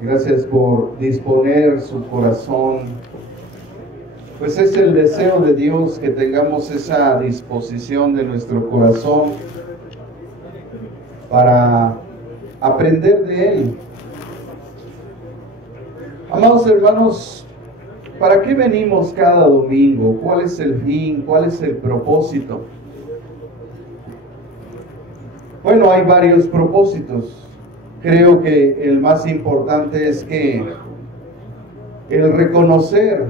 Gracias por disponer su corazón. Pues es el deseo de Dios que tengamos esa disposición de nuestro corazón para aprender de Él. Amados hermanos, ¿para qué venimos cada domingo? ¿Cuál es el fin? ¿Cuál es el propósito? Bueno, hay varios propósitos. Creo que el más importante es que el reconocer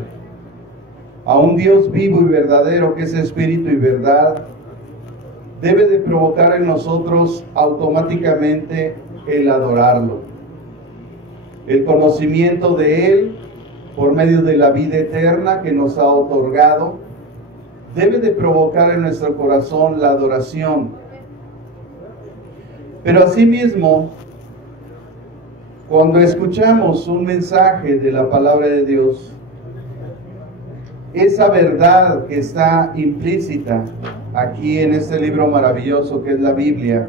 a un Dios vivo y verdadero, que es espíritu y verdad, debe de provocar en nosotros automáticamente el adorarlo. El conocimiento de Él por medio de la vida eterna que nos ha otorgado debe de provocar en nuestro corazón la adoración. Pero asimismo, cuando escuchamos un mensaje de la palabra de Dios, esa verdad que está implícita aquí en este libro maravilloso que es la Biblia,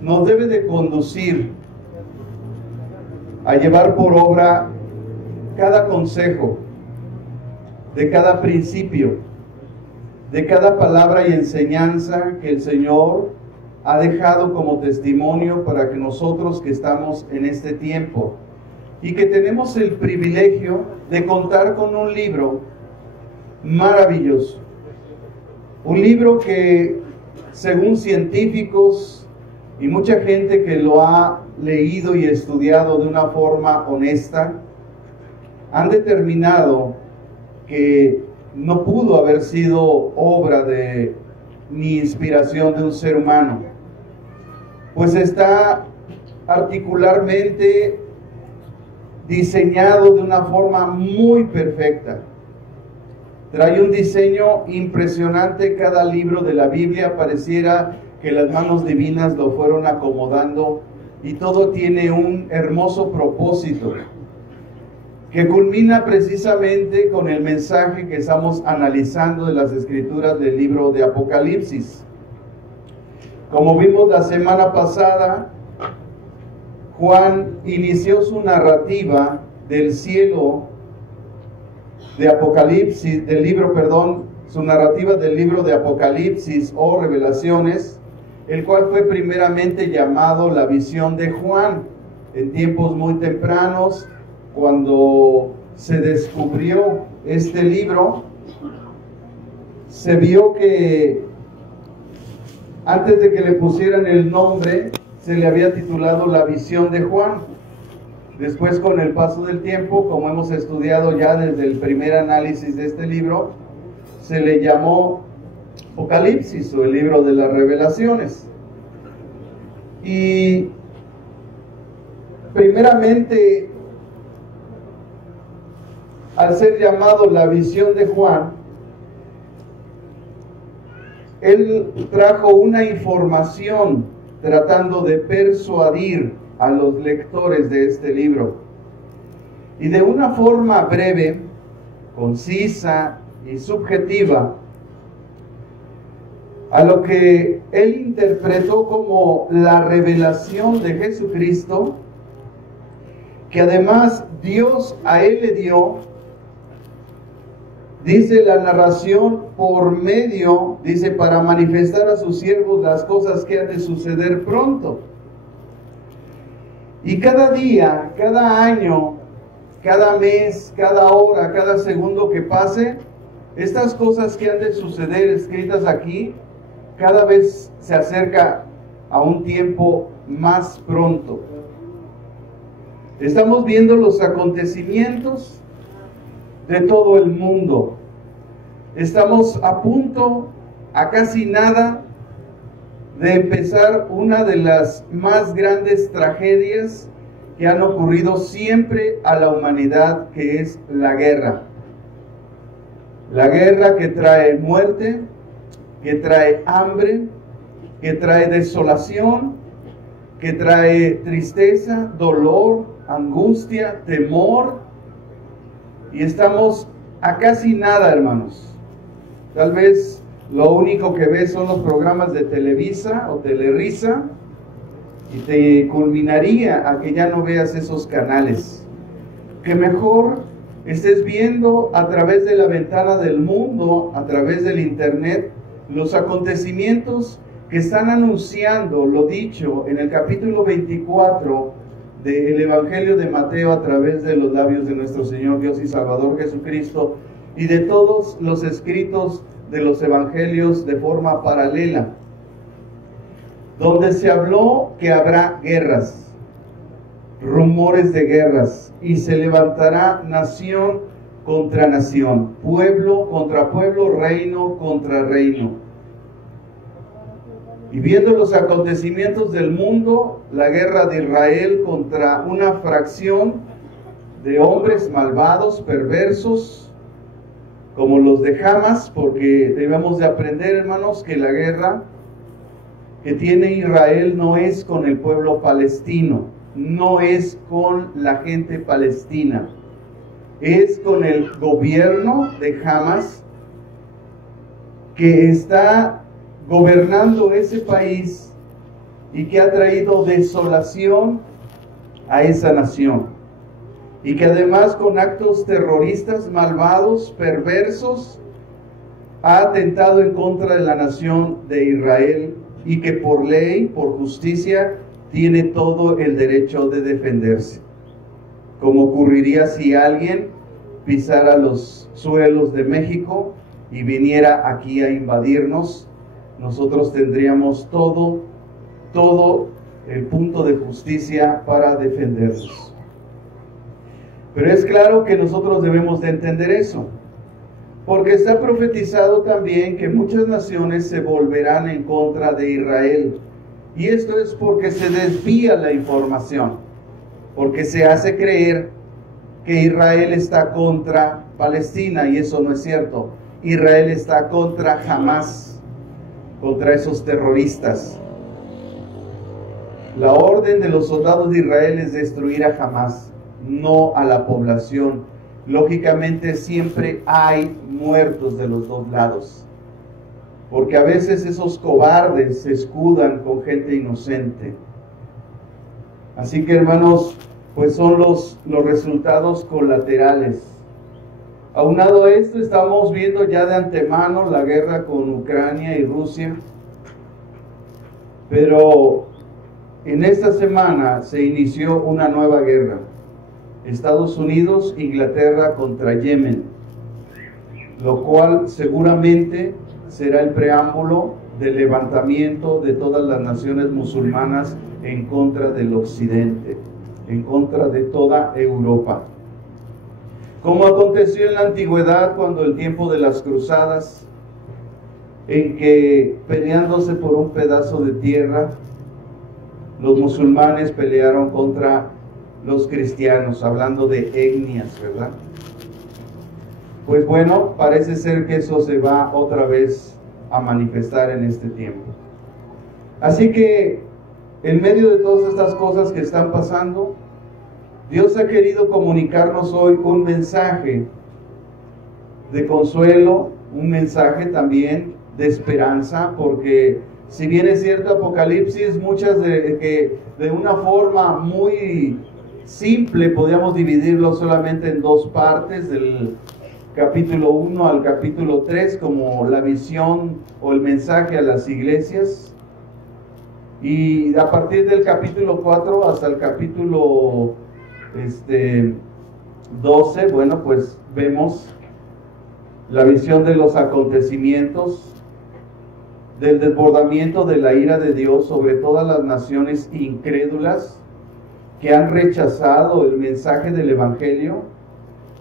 nos debe de conducir a llevar por obra cada consejo, de cada principio, de cada palabra y enseñanza que el Señor ha dejado como testimonio para que nosotros que estamos en este tiempo y que tenemos el privilegio de contar con un libro maravilloso, un libro que según científicos y mucha gente que lo ha leído y estudiado de una forma honesta, han determinado que no pudo haber sido obra de ni inspiración de un ser humano, pues está particularmente diseñado de una forma muy perfecta. Trae un diseño impresionante cada libro de la Biblia, pareciera que las manos divinas lo fueron acomodando y todo tiene un hermoso propósito que culmina precisamente con el mensaje que estamos analizando de las escrituras del libro de Apocalipsis. Como vimos la semana pasada, Juan inició su narrativa del cielo de Apocalipsis, su narrativa del libro de Apocalipsis o Revelaciones, el cual fue primeramente llamado la visión de Juan. En tiempos muy tempranos, cuando se descubrió este libro, se vio que antes de que le pusieran el nombre, se le había titulado La visión de Juan. Después, con el paso del tiempo, como hemos estudiado ya desde el primer análisis de este libro, se le llamó Apocalipsis o el libro de las revelaciones. Y primeramente, al ser llamado la visión de Juan, él trajo una información tratando de persuadir a los lectores de este libro. Y de una forma breve, concisa y subjetiva, a lo que él interpretó como la revelación de Jesucristo, que además Dios a él le dio, dice la narración, por medio, dice, para manifestar a sus siervos las cosas que han de suceder pronto. Y cada día, cada año, cada mes, cada hora, cada segundo que pase, estas cosas que han de suceder escritas aquí, cada vez se acerca a un tiempo más pronto. Estamos viendo los acontecimientos de todo el mundo. Estamos a punto, a casi nada, de empezar una de las más grandes tragedias que han ocurrido siempre a la humanidad, que es la guerra. La guerra que trae muerte, que trae hambre, que trae desolación, que trae tristeza, dolor, angustia, temor. Y estamos a casi nada, hermanos. Tal vez lo único que ves son los programas de Televisa o Telerisa, y te culminaría a que ya no veas esos canales, que mejor estés viendo a través de la ventana del mundo, a través del internet, los acontecimientos que están anunciando lo dicho en el capítulo 24 del Evangelio de Mateo a través de los labios de nuestro Señor Dios y Salvador Jesucristo, y de todos los escritos de los evangelios de forma paralela, donde se habló que habrá guerras, rumores de guerras, y se levantará nación contra nación, pueblo contra pueblo, reino contra reino. Y viendo los acontecimientos del mundo, la guerra de Israel contra una fracción de hombres malvados, perversos, como los de Hamas, porque debemos de aprender, hermanos, que la guerra que tiene Israel no es con el pueblo palestino, no es con la gente palestina, es con el gobierno de Hamas, que está gobernando ese país y que ha traído desolación a esa nación, y que además con actos terroristas, malvados, perversos, ha atentado en contra de la nación de Israel, y que por ley, por justicia, tiene todo el derecho de defenderse. Como ocurriría si alguien pisara los suelos de México y viniera aquí a invadirnos, nosotros tendríamos todo el punto de justicia para defendernos. Pero es claro que nosotros debemos de entender eso, porque está profetizado también que muchas naciones se volverán en contra de Israel. Y esto es porque se desvía la información, porque se hace creer que Israel está contra Palestina, y eso no es cierto. Israel está contra Hamas, contra esos terroristas. La orden de los soldados de Israel es destruir a Hamas, no a la población. Lógicamente siempre hay muertos de los dos lados, porque a veces esos cobardes se escudan con gente inocente. Así que, hermanos, pues son los resultados colaterales. Aunado a esto, estamos viendo ya de antemano la guerra con Ucrania y Rusia, pero en esta semana se inició una nueva guerra. Estados Unidos, Inglaterra contra Yemen, lo cual seguramente será el preámbulo del levantamiento de todas las naciones musulmanas en contra del occidente, en contra de toda Europa. Como aconteció en la antigüedad, cuando el tiempo de las cruzadas, en que peleándose por un pedazo de tierra, los musulmanes pelearon contra los cristianos, hablando de etnias, ¿verdad? Pues bueno, parece ser que eso se va otra vez a manifestar en este tiempo. Así que, en medio de todas estas cosas que están pasando, Dios ha querido comunicarnos hoy un mensaje de consuelo, un mensaje también de esperanza, porque si bien es cierto, Apocalipsis, muchas de una forma muy simple podríamos dividirlo solamente en dos partes, del capítulo 1 al capítulo 3, como la visión o el mensaje a las iglesias, y a partir del capítulo 4 hasta el capítulo 12, bueno, pues vemos la visión de los acontecimientos, del desbordamiento de la ira de Dios sobre todas las naciones incrédulas que han rechazado el mensaje del Evangelio,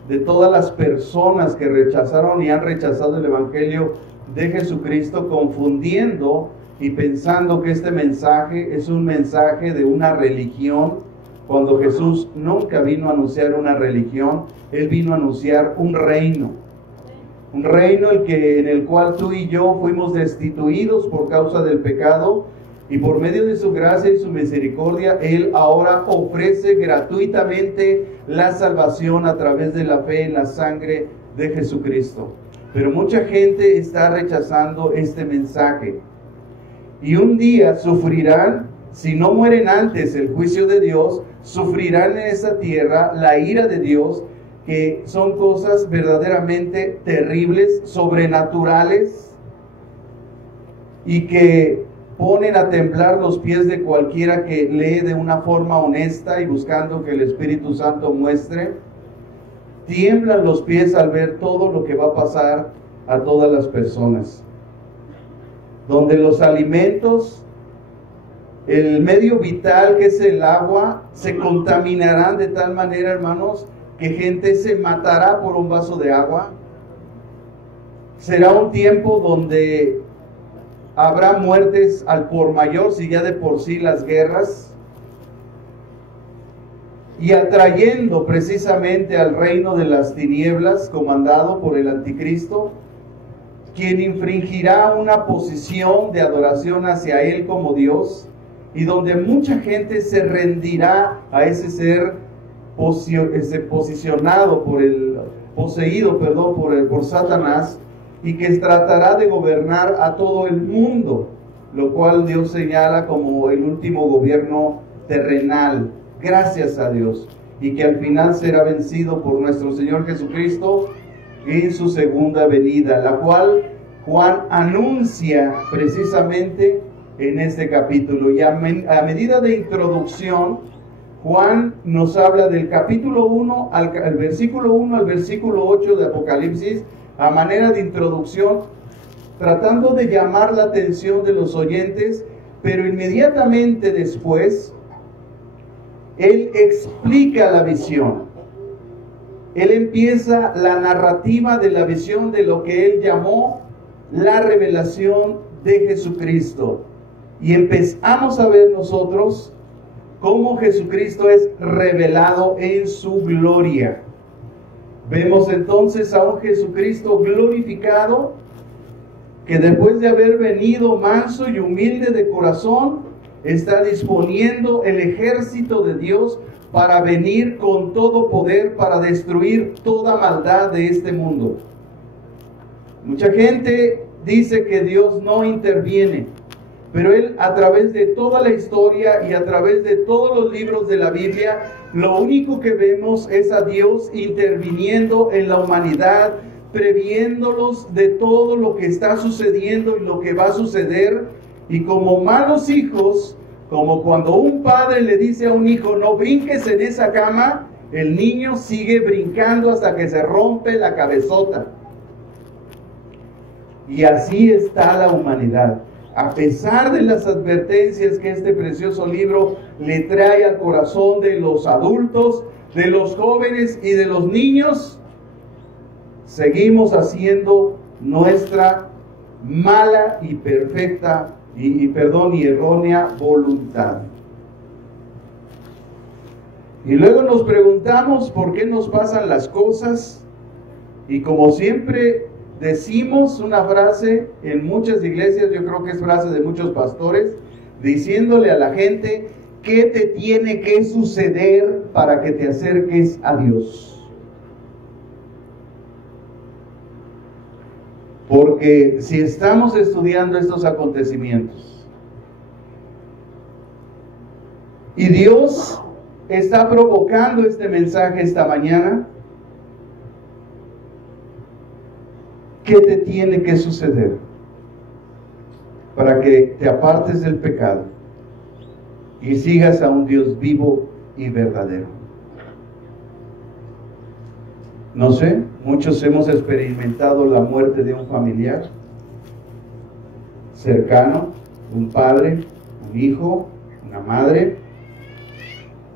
de todas las personas que rechazaron y han rechazado el Evangelio de Jesucristo, confundiendo y pensando que este mensaje es un mensaje de una religión, cuando Jesús nunca vino a anunciar una religión. Él vino a anunciar un reino en el cual tú y yo fuimos destituidos por causa del pecado, y por medio de su gracia y su misericordia, Él ahora ofrece gratuitamente la salvación a través de la fe en la sangre de Jesucristo. Pero mucha gente está rechazando este mensaje, y un día sufrirán si no mueren antes el juicio de Dios, sufrirán en esa tierra la ira de Dios, que son cosas verdaderamente terribles, sobrenaturales, y que ponen a temblar los pies de cualquiera que lee de una forma honesta y buscando que el Espíritu Santo muestre. Tiemblan los pies al ver todo lo que va a pasar a todas las personas. Donde los alimentos, el medio vital que es el agua, se contaminarán de tal manera, hermanos, que gente se matará por un vaso de agua. Será un tiempo donde habrá muertes al por mayor, si ya de por sí las guerras, y atrayendo precisamente al reino de las tinieblas, comandado por el anticristo, quien infringirá una posición de adoración hacia él como Dios, y donde mucha gente se rendirá a ese ser posicionado poseído por Satanás, y que tratará de gobernar a todo el mundo, lo cual Dios señala como el último gobierno terrenal, gracias a Dios, y que al final será vencido por nuestro Señor Jesucristo en su segunda venida, la cual Juan anuncia precisamente en este capítulo. Y a medida de introducción, Juan nos habla del capítulo 1 al versículo 1 al versículo 8 de Apocalipsis, a manera de introducción, tratando de llamar la atención de los oyentes, pero inmediatamente después, él explica la visión. Él empieza la narrativa de la visión de lo que él llamó la revelación de Jesucristo. Y empezamos a ver nosotros cómo Jesucristo es revelado en su gloria. Vemos entonces a un Jesucristo glorificado, que después de haber venido manso y humilde de corazón, está disponiendo el ejército de Dios para venir con todo poder para destruir toda maldad de este mundo. Mucha gente dice que Dios no interviene, pero Él, a través de toda la historia y a través de todos los libros de la Biblia, lo único que vemos es a Dios interviniendo en la humanidad, previéndolos de todo lo que está sucediendo y lo que va a suceder. Y como malos hijos, como cuando un padre le dice a un hijo, no brinques en esa cama, el niño sigue brincando hasta que se rompe la cabezota. Y así está la humanidad. A pesar de las advertencias que este precioso libro le trae al corazón de los adultos, de los jóvenes y de los niños, seguimos haciendo nuestra mala y perfecta y errónea voluntad. Y luego nos preguntamos por qué nos pasan las cosas, y como siempre decimos una frase en muchas iglesias, yo creo que es frase de muchos pastores, diciéndole a la gente: ¿qué te tiene que suceder para que te acerques a Dios? Porque si estamos estudiando estos acontecimientos y Dios está provocando este mensaje esta mañana, ¿qué te tiene que suceder para que te apartes del pecado y sigas a un Dios vivo y verdadero? No sé, muchos hemos experimentado la muerte de un familiar cercano, un padre, un hijo, una madre.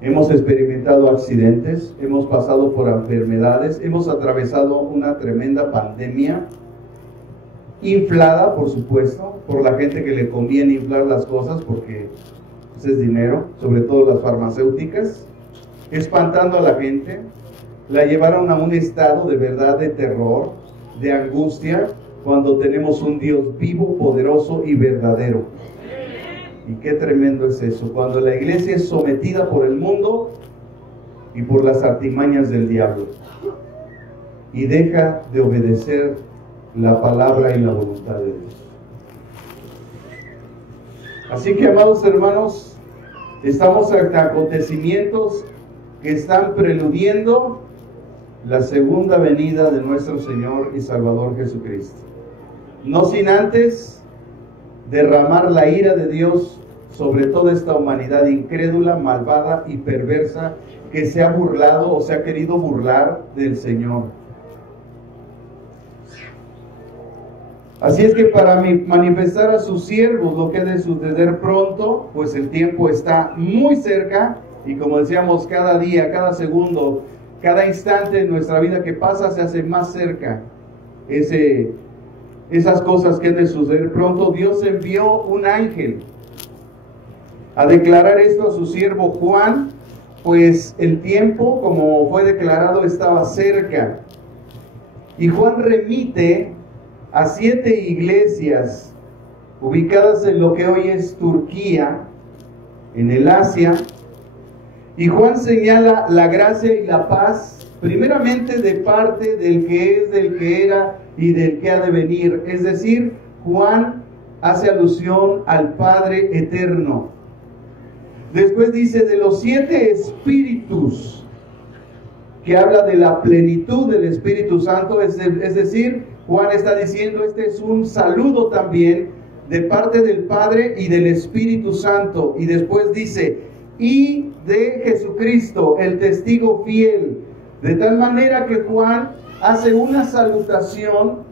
Hemos experimentado accidentes, hemos pasado por enfermedades, hemos atravesado una tremenda pandemia, inflada, por supuesto, por la gente que le conviene inflar las cosas porque pues, es dinero, sobre todo las farmacéuticas, espantando a la gente. La llevaron a un estado de verdad de terror, de angustia, cuando tenemos un Dios vivo, poderoso y verdadero. Y qué tremendo es eso, cuando la iglesia es sometida por el mundo y por las artimañas del diablo, y deja de obedecer la palabra y la voluntad de Dios. Así que, amados hermanos, Estamos ante acontecimientos que están preludiendo la segunda venida de nuestro Señor y Salvador Jesucristo. No sin antes derramar la ira de Dios sobre toda esta humanidad incrédula, malvada y perversa que se ha burlado o se ha querido burlar del Señor. Así es que para manifestar a sus siervos lo que ha de suceder pronto, pues el tiempo está muy cerca y como decíamos, cada día, cada segundo, cada instante en nuestra vida que pasa se hace más cerca esas cosas que han de suceder pronto. Dios envió un ángel a declarar esto a su siervo Juan, pues el tiempo, como fue declarado, estaba cerca. Y Juan remite a 7 iglesias ubicadas en lo que hoy es Turquía, en el Asia, y Juan señala la gracia y la paz, primeramente de parte del que es, del que era y del que ha de venir. Es decir, Juan hace alusión al Padre eterno. Después dice de los 7 espíritus, que habla de la plenitud del Espíritu Santo, es decir, Juan está diciendo, este es un saludo también de parte del Padre y del Espíritu Santo. Y después dice, y de Jesucristo, el testigo fiel. De tal manera que Juan hace una salutación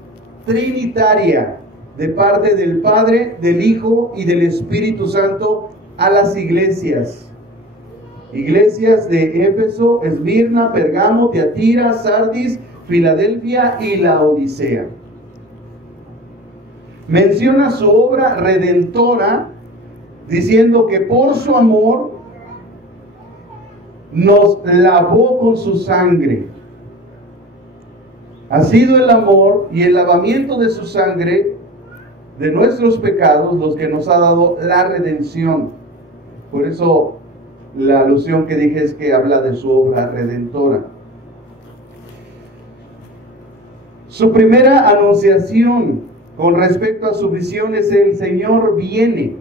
trinitaria de parte del Padre, del Hijo y del Espíritu Santo a las iglesias. Iglesias de Éfeso, Esmirna, Pergamo, Tiatira, Sardis, Filadelfia y la Odisea. Menciona su obra redentora diciendo que por su amor nos lavó con su sangre. Ha sido el amor y el lavamiento de su sangre de nuestros pecados los que nos ha dado la redención. Por eso la alusión que dije es que habla de su obra redentora. Su primera anunciación con respecto a su visión es: el Señor viene.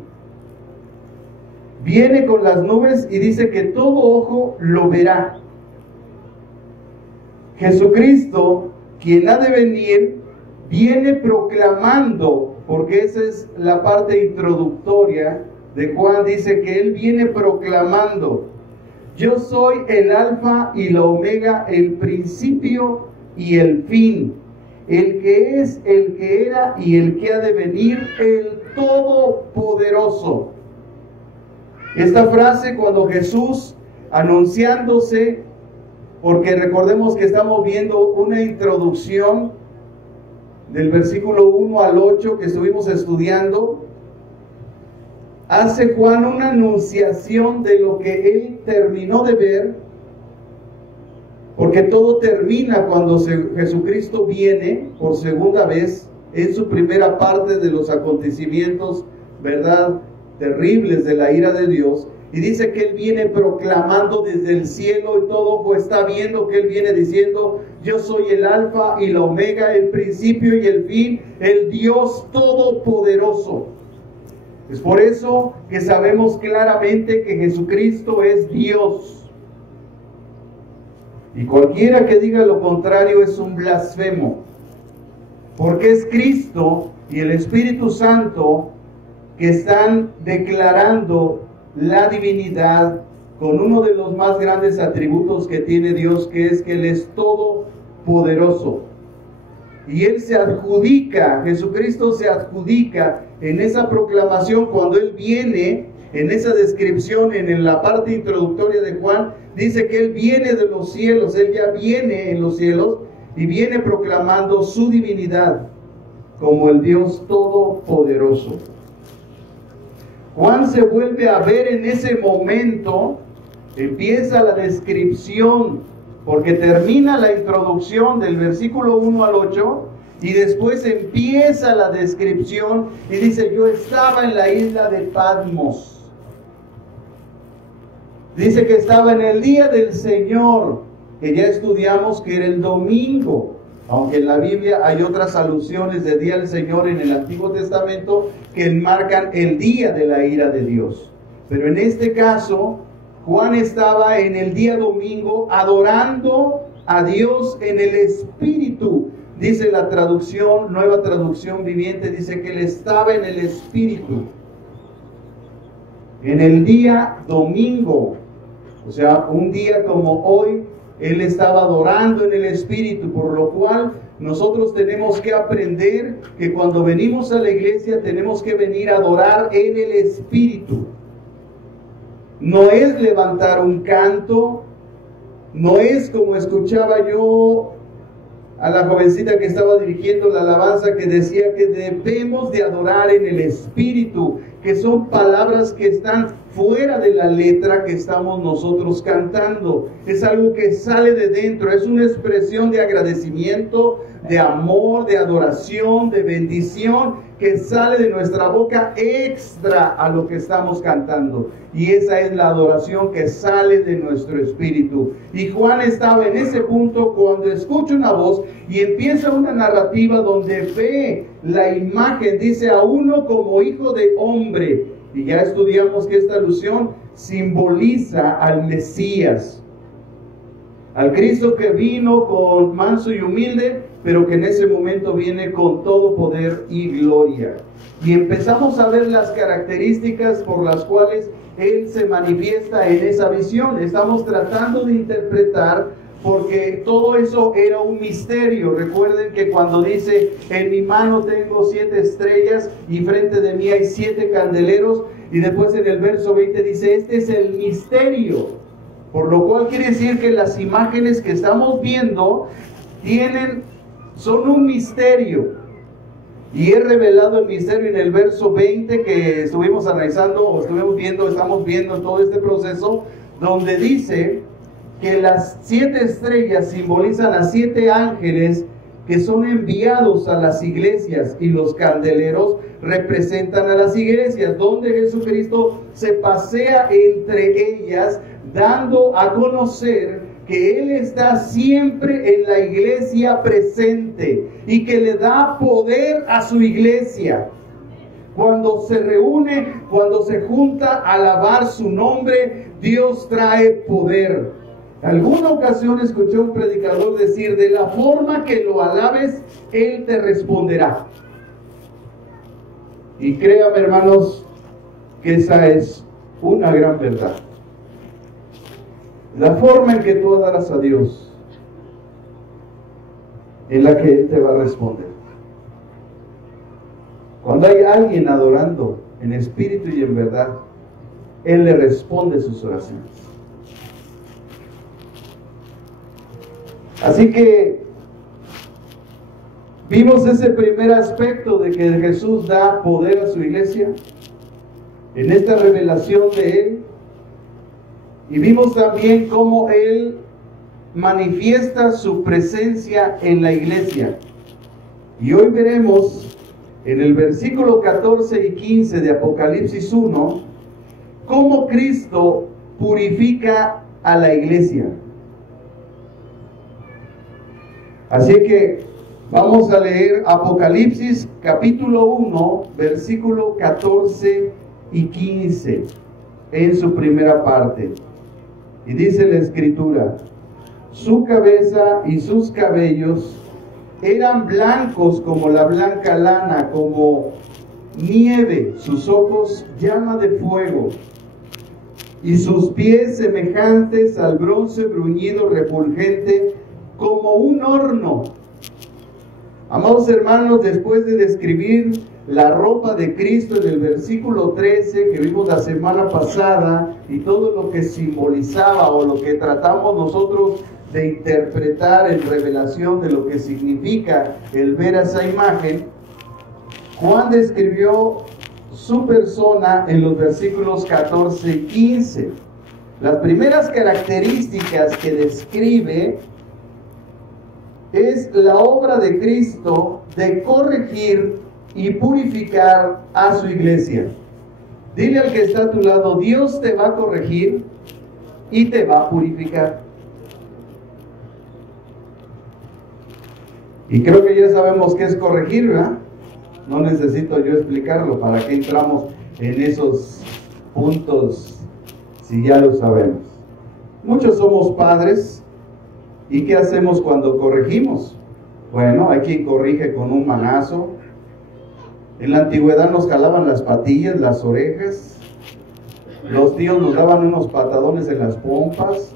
Viene con las nubes y dice que todo ojo lo verá. Jesucristo, quien ha de venir, viene proclamando, porque esa es la parte introductoria de Juan, dice que Él viene proclamando: yo soy el alfa y la omega, el principio y el fin, el que es, el que era y el que ha de venir, el Todopoderoso. Esta frase, cuando Jesús, anunciándose, porque recordemos que estamos viendo una introducción del versículo 1 al 8 que estuvimos estudiando, hace Juan una anunciación de lo que él terminó de ver, porque todo termina cuando Jesucristo viene por segunda vez en su primera parte de los acontecimientos, ¿verdad?, terribles de la ira de Dios. Y dice que Él viene proclamando desde el cielo, y todo ojo está viendo que Él viene diciendo: yo soy el alfa y la omega, el principio y el fin, el Dios todopoderoso. Es por eso que sabemos claramente que Jesucristo es Dios. Y cualquiera que diga lo contrario es un blasfemo, porque es Cristo y el Espíritu Santo que están declarando la divinidad con uno de los más grandes atributos que tiene Dios, que es que Él es todopoderoso. Y Él se adjudica, Jesucristo se adjudica en esa proclamación cuando Él viene, en esa descripción, en la parte introductoria de Juan, dice que Él viene de los cielos, Él ya viene en los cielos y viene proclamando su divinidad como el Dios todopoderoso. Juan se vuelve a ver en ese momento, empieza la descripción, porque termina la introducción del versículo 1 al 8, y después empieza la descripción, y dice: yo estaba en la isla de Patmos. Dice que estaba en el día del Señor, que ya estudiamos que era el domingo. Aunque en la Biblia hay otras alusiones de día del Señor en el Antiguo Testamento que enmarcan el día de la ira de Dios. Pero en este caso, Juan estaba en el día domingo adorando a Dios en el Espíritu. Dice la traducción, Nueva Traducción Viviente, dice que él estaba en el Espíritu. En el día domingo, o sea, un día como hoy, él estaba adorando en el Espíritu, por lo cual nosotros tenemos que aprender que cuando venimos a la iglesia tenemos que venir a adorar en el Espíritu. No es levantar un canto, no es como escuchaba yo a la jovencita que estaba dirigiendo la alabanza, que decía que debemos de adorar en el Espíritu, que son palabras que están fuera de la letra que estamos nosotros cantando. Es algo que sale de dentro, es una expresión de agradecimiento, de amor, de adoración, de bendición, que sale de nuestra boca extra a lo que estamos cantando. Y esa es la adoración que sale de nuestro espíritu. Y Juan estaba en ese punto cuando escucha una voz y empieza una narrativa donde ve la imagen, dice, a uno como hijo de hombre. Y ya estudiamos que esta alusión simboliza al Mesías, al Cristo que vino con manso y humilde, pero que en ese momento viene con todo poder y gloria. Y empezamos a ver las características por las cuales Él se manifiesta en esa visión. Estamos tratando de interpretar, porque todo eso era un misterio. Recuerden que cuando dice, en mi mano tengo 7 estrellas y frente de mí hay 7 candeleros, y después en el verso 20 dice, este es el misterio. Por lo cual quiere decir que las imágenes que estamos viendo son un misterio. Y he revelado el misterio en el verso 20 que estuvimos analizando, o estamos viendo todo este proceso, donde dice que las 7 estrellas simbolizan a 7 ángeles que son enviados a las iglesias, y los candeleros representan a las iglesias, donde Jesucristo se pasea entre ellas, dando a conocer que Él está siempre en la iglesia presente y que le da poder a su iglesia. Cuando se reúne, cuando se junta a alabar su nombre, Dios trae poder. Alguna ocasión escuché a un predicador decir, de la forma que lo alabes, Él te responderá. Y créame, hermanos, que esa es una gran verdad. La forma en que tú adoras a Dios, en la que Él te va a responder. Cuando hay alguien adorando en espíritu y en verdad, Él le responde sus oraciones. Así que vimos ese primer aspecto de que Jesús da poder a su iglesia, en esta revelación de Él. Y vimos también cómo Él manifiesta su presencia en la iglesia. Y hoy veremos en el versículo 14 y 15 de Apocalipsis 1, cómo Cristo purifica a la iglesia. Así que vamos a leer Apocalipsis capítulo 1, versículo 14 y 15 en su primera parte. Y dice la Escritura, su cabeza y sus cabellos eran blancos como la blanca lana, como nieve, sus ojos llama de fuego, y sus pies semejantes al bronce bruñido refulgente como un horno. Amados hermanos, después de describir la ropa de Cristo en el versículo 13 que vimos la semana pasada, y todo lo que simbolizaba o lo que tratamos nosotros de interpretar en revelación de lo que significa el ver esa imagen, Juan describió su persona en los versículos 14 y 15. Las primeras características que describe es la obra de Cristo de corregir y purificar a su iglesia. Dile al que está a tu lado, Dios te va a corregir y te va a purificar. Y creo que ya sabemos qué es corregir, ¿verdad? No necesito yo explicarlo, ¿para qué entramos en esos puntos si ya lo sabemos? Muchos somos padres, ¿y qué hacemos cuando corregimos? Bueno, hay quien corrige con un manazo. En la antigüedad nos jalaban las patillas, las orejas. Los tíos nos daban unos patadones en las pompas,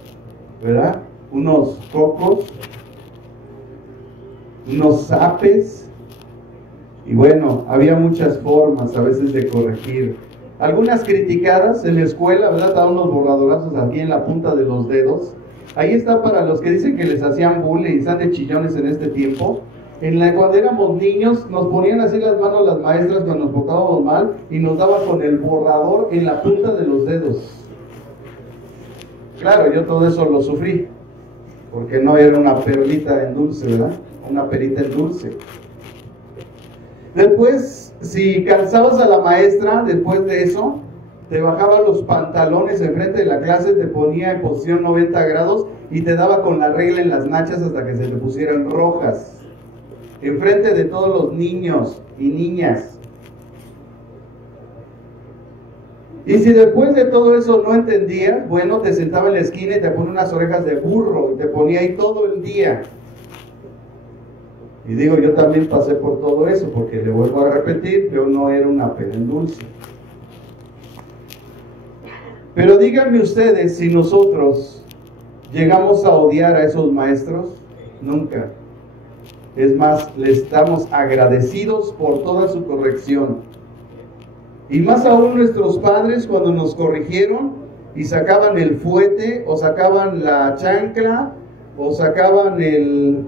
¿verdad? Unos cocos, unos zapes. Y bueno, había muchas formas a veces de corregir. Algunas criticadas en la escuela, ¿verdad? Estaban unos borradorazos aquí en la punta de los dedos. Ahí está para los que dicen que les hacían bullying y están de chillones en este tiempo. Cuando éramos niños, nos ponían así las manos las maestras cuando nos portábamos mal y nos daban con el borrador en la punta de los dedos. Claro, yo todo eso lo sufrí, porque no era una perlita en dulce, ¿verdad? Una perita en dulce. Después, si cansabas a la maestra, después de eso, te bajaba los pantalones enfrente de la clase, te ponía en posición 90 grados y te daba con la regla en las nachas hasta que se te pusieran rojas. Enfrente de todos los niños y niñas. Y si después de todo eso no entendías, bueno, te sentaba en la esquina y te ponía unas orejas de burro y te ponía ahí todo el día. Y digo, yo también pasé por todo eso, porque le vuelvo a repetir, yo no era una pera en dulce. Pero díganme ustedes si nosotros llegamos a odiar a esos maestros. Nunca. Es más, le estamos agradecidos por toda su corrección. Y más aún nuestros padres cuando nos corrigieron y sacaban el fuete o sacaban la chancla o sacaban el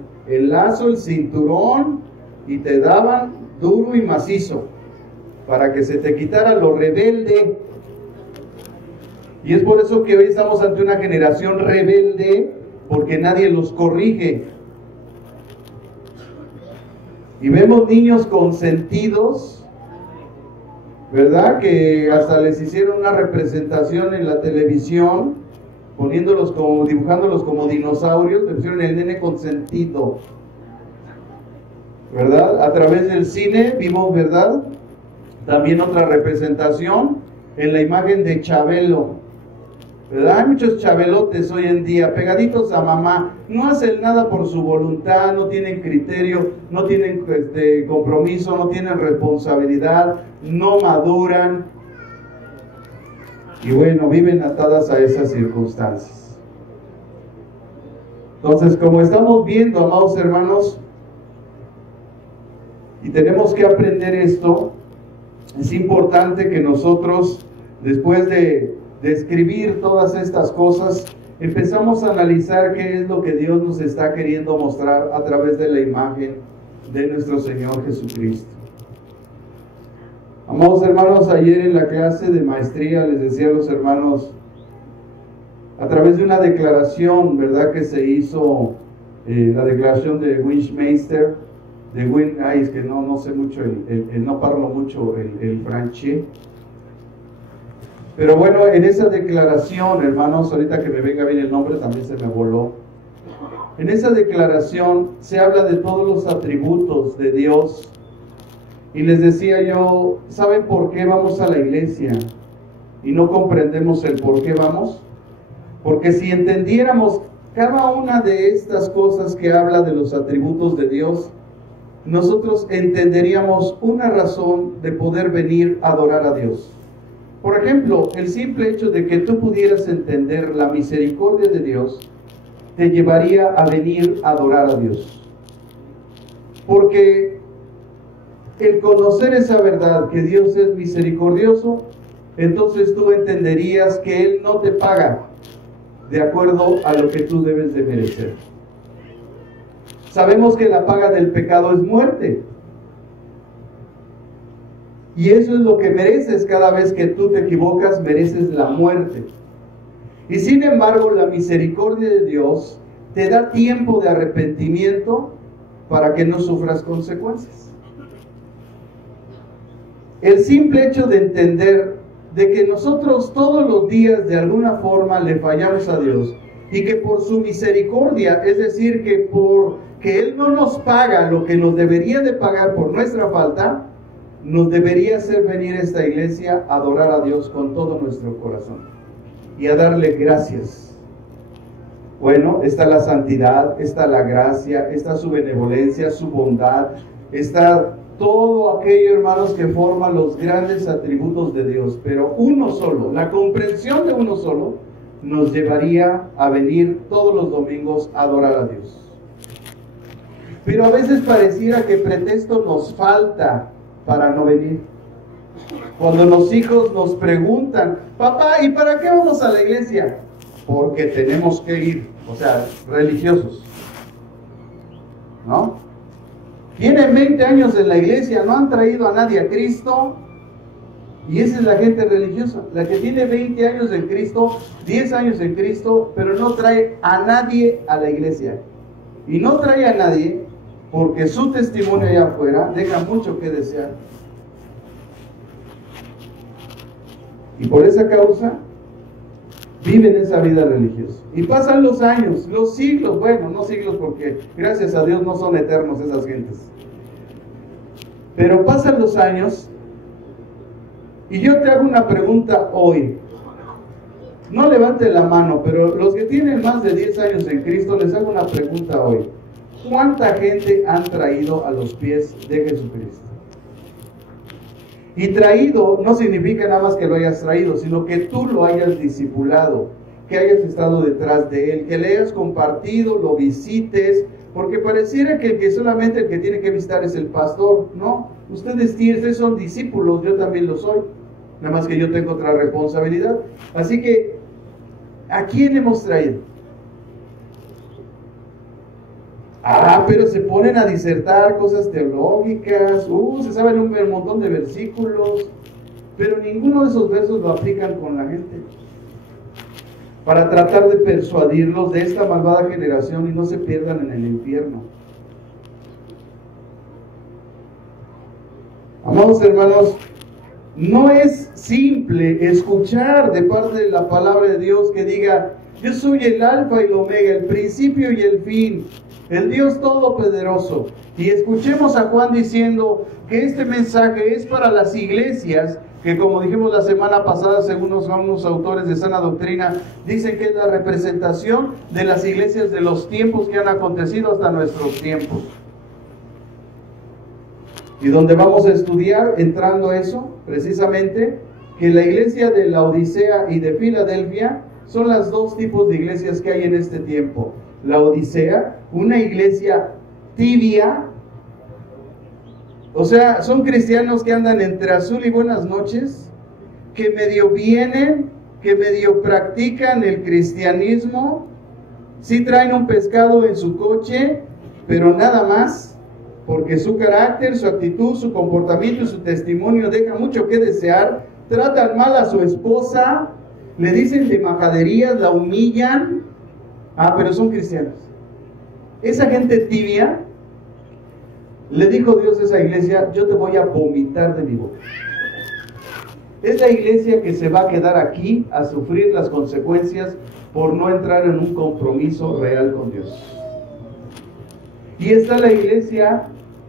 lazo, el cinturón y te daban duro y macizo para que se te quitara lo rebelde. Y es por eso que hoy estamos ante una generación rebelde, porque nadie los corrige. Y vemos niños consentidos, ¿verdad? Que hasta les hicieron una representación en la televisión, poniéndolos como, dibujándolos como dinosaurios, le pusieron el nene consentido, ¿verdad? A través del cine vimos, ¿verdad? También otra representación en la imagen de Chabelo, ¿verdad? Hay muchos chabelotes hoy en día, pegaditos a mamá, no hacen nada por su voluntad, no tienen criterio, no tienen compromiso, no tienen responsabilidad, no maduran. Y bueno, viven atadas a esas circunstancias. Entonces, como estamos viendo, amados hermanos, y tenemos que aprender esto, es importante que nosotros, después de escribir todas estas cosas, empezamos a analizar qué es lo que Dios nos está queriendo mostrar a través de la imagen de nuestro Señor Jesucristo. Amados hermanos, ayer en la clase de maestría les decía a los hermanos, a través de una declaración, ¿verdad?, que se hizo, la declaración de Winchmeister, es que no sé mucho, no parlo mucho el francés. Pero bueno, en esa declaración, hermanos, ahorita que me venga bien el nombre, también se me voló. En esa declaración se habla de todos los atributos de Dios. Y les decía yo, ¿saben por qué vamos a la iglesia? Y no comprendemos el por qué vamos. Porque si entendiéramos cada una de estas cosas que habla de los atributos de Dios, nosotros entenderíamos una razón de poder venir a adorar a Dios. Por ejemplo, el simple hecho de que tú pudieras entender la misericordia de Dios te llevaría a venir a adorar a Dios. Porque el conocer esa verdad, que Dios es misericordioso, entonces tú entenderías que Él no te paga de acuerdo a lo que tú debes de merecer. Sabemos que la paga del pecado es muerte. Y eso es lo que mereces cada vez que tú te equivocas, mereces la muerte. Y sin embargo, la misericordia de Dios te da tiempo de arrepentimiento para que no sufras consecuencias. El simple hecho de entender de que nosotros todos los días de alguna forma le fallamos a Dios y que por su misericordia, es decir, que Él no nos paga lo que nos debería de pagar por nuestra falta, nos debería hacer venir a esta iglesia a adorar a Dios con todo nuestro corazón y a darle gracias. Bueno, está la santidad, está la gracia, está su benevolencia, su bondad, está todo aquello, hermanos, que forma los grandes atributos de Dios, pero uno solo, la comprensión de uno solo, nos llevaría a venir todos los domingos a adorar a Dios. Pero a veces pareciera que pretexto nos falta para no venir. Cuando los hijos nos preguntan, papá, ¿y para qué vamos a la iglesia? Porque tenemos que ir, o sea, religiosos, ¿no? Tienen 20 años en la iglesia, no han traído a nadie a Cristo, y esa es la gente religiosa, la que tiene 20 años en Cristo, 10 años en Cristo, pero no trae a nadie a la iglesia. Y no trae a nadie porque su testimonio allá afuera deja mucho que desear. Y por esa causa viven esa vida religiosa. Y pasan los años, los siglos, bueno, no siglos porque gracias a Dios no son eternos esas gentes. Pero pasan los años y yo te hago una pregunta hoy. No levante la mano, pero los que tienen más de 10 años en Cristo, les hago una pregunta hoy. ¿Cuánta gente han traído a los pies de Jesucristo? Y traído no significa nada más que lo hayas traído, sino que tú lo hayas discipulado, que hayas estado detrás de él, que le hayas compartido, lo visites, porque pareciera que solamente el que tiene que visitar es el pastor. No, ustedes son discípulos, yo también lo soy, nada más que yo tengo otra responsabilidad. Así que, ¿a quién hemos traído? Pero se ponen a disertar cosas teológicas, se saben un montón de versículos, pero ninguno de esos versos lo aplican con la gente, para tratar de persuadirlos de esta malvada generación y no se pierdan en el infierno. Amados hermanos, no es simple escuchar de parte de la palabra de Dios que diga: yo soy el alfa y el omega, el principio y el fin, el Dios todopoderoso. Y escuchemos a Juan diciendo que este mensaje es para las iglesias, que como dijimos la semana pasada, según unos autores de sana doctrina, dicen que es la representación de las iglesias de los tiempos que han acontecido hasta nuestros tiempos. Y donde vamos a estudiar, entrando a eso, precisamente, que la iglesia de Laodicea y de Filadelfia son las dos tipos de iglesias que hay en este tiempo. Laodicea, una iglesia tibia, o sea, son cristianos que andan entre azul y buenas noches, que medio vienen, que medio practican el cristianismo, sí traen un pescado en su coche, pero nada más, porque su carácter, su actitud, su comportamiento y su testimonio deja mucho que desear. Tratan mal a su esposa, le dicen de majaderías, la humillan, pero son cristianos. Esa gente tibia, le dijo Dios a esa iglesia: yo te voy a vomitar de mi boca. Es la iglesia que se va a quedar aquí a sufrir las consecuencias por no entrar en un compromiso real con Dios. Y está la iglesia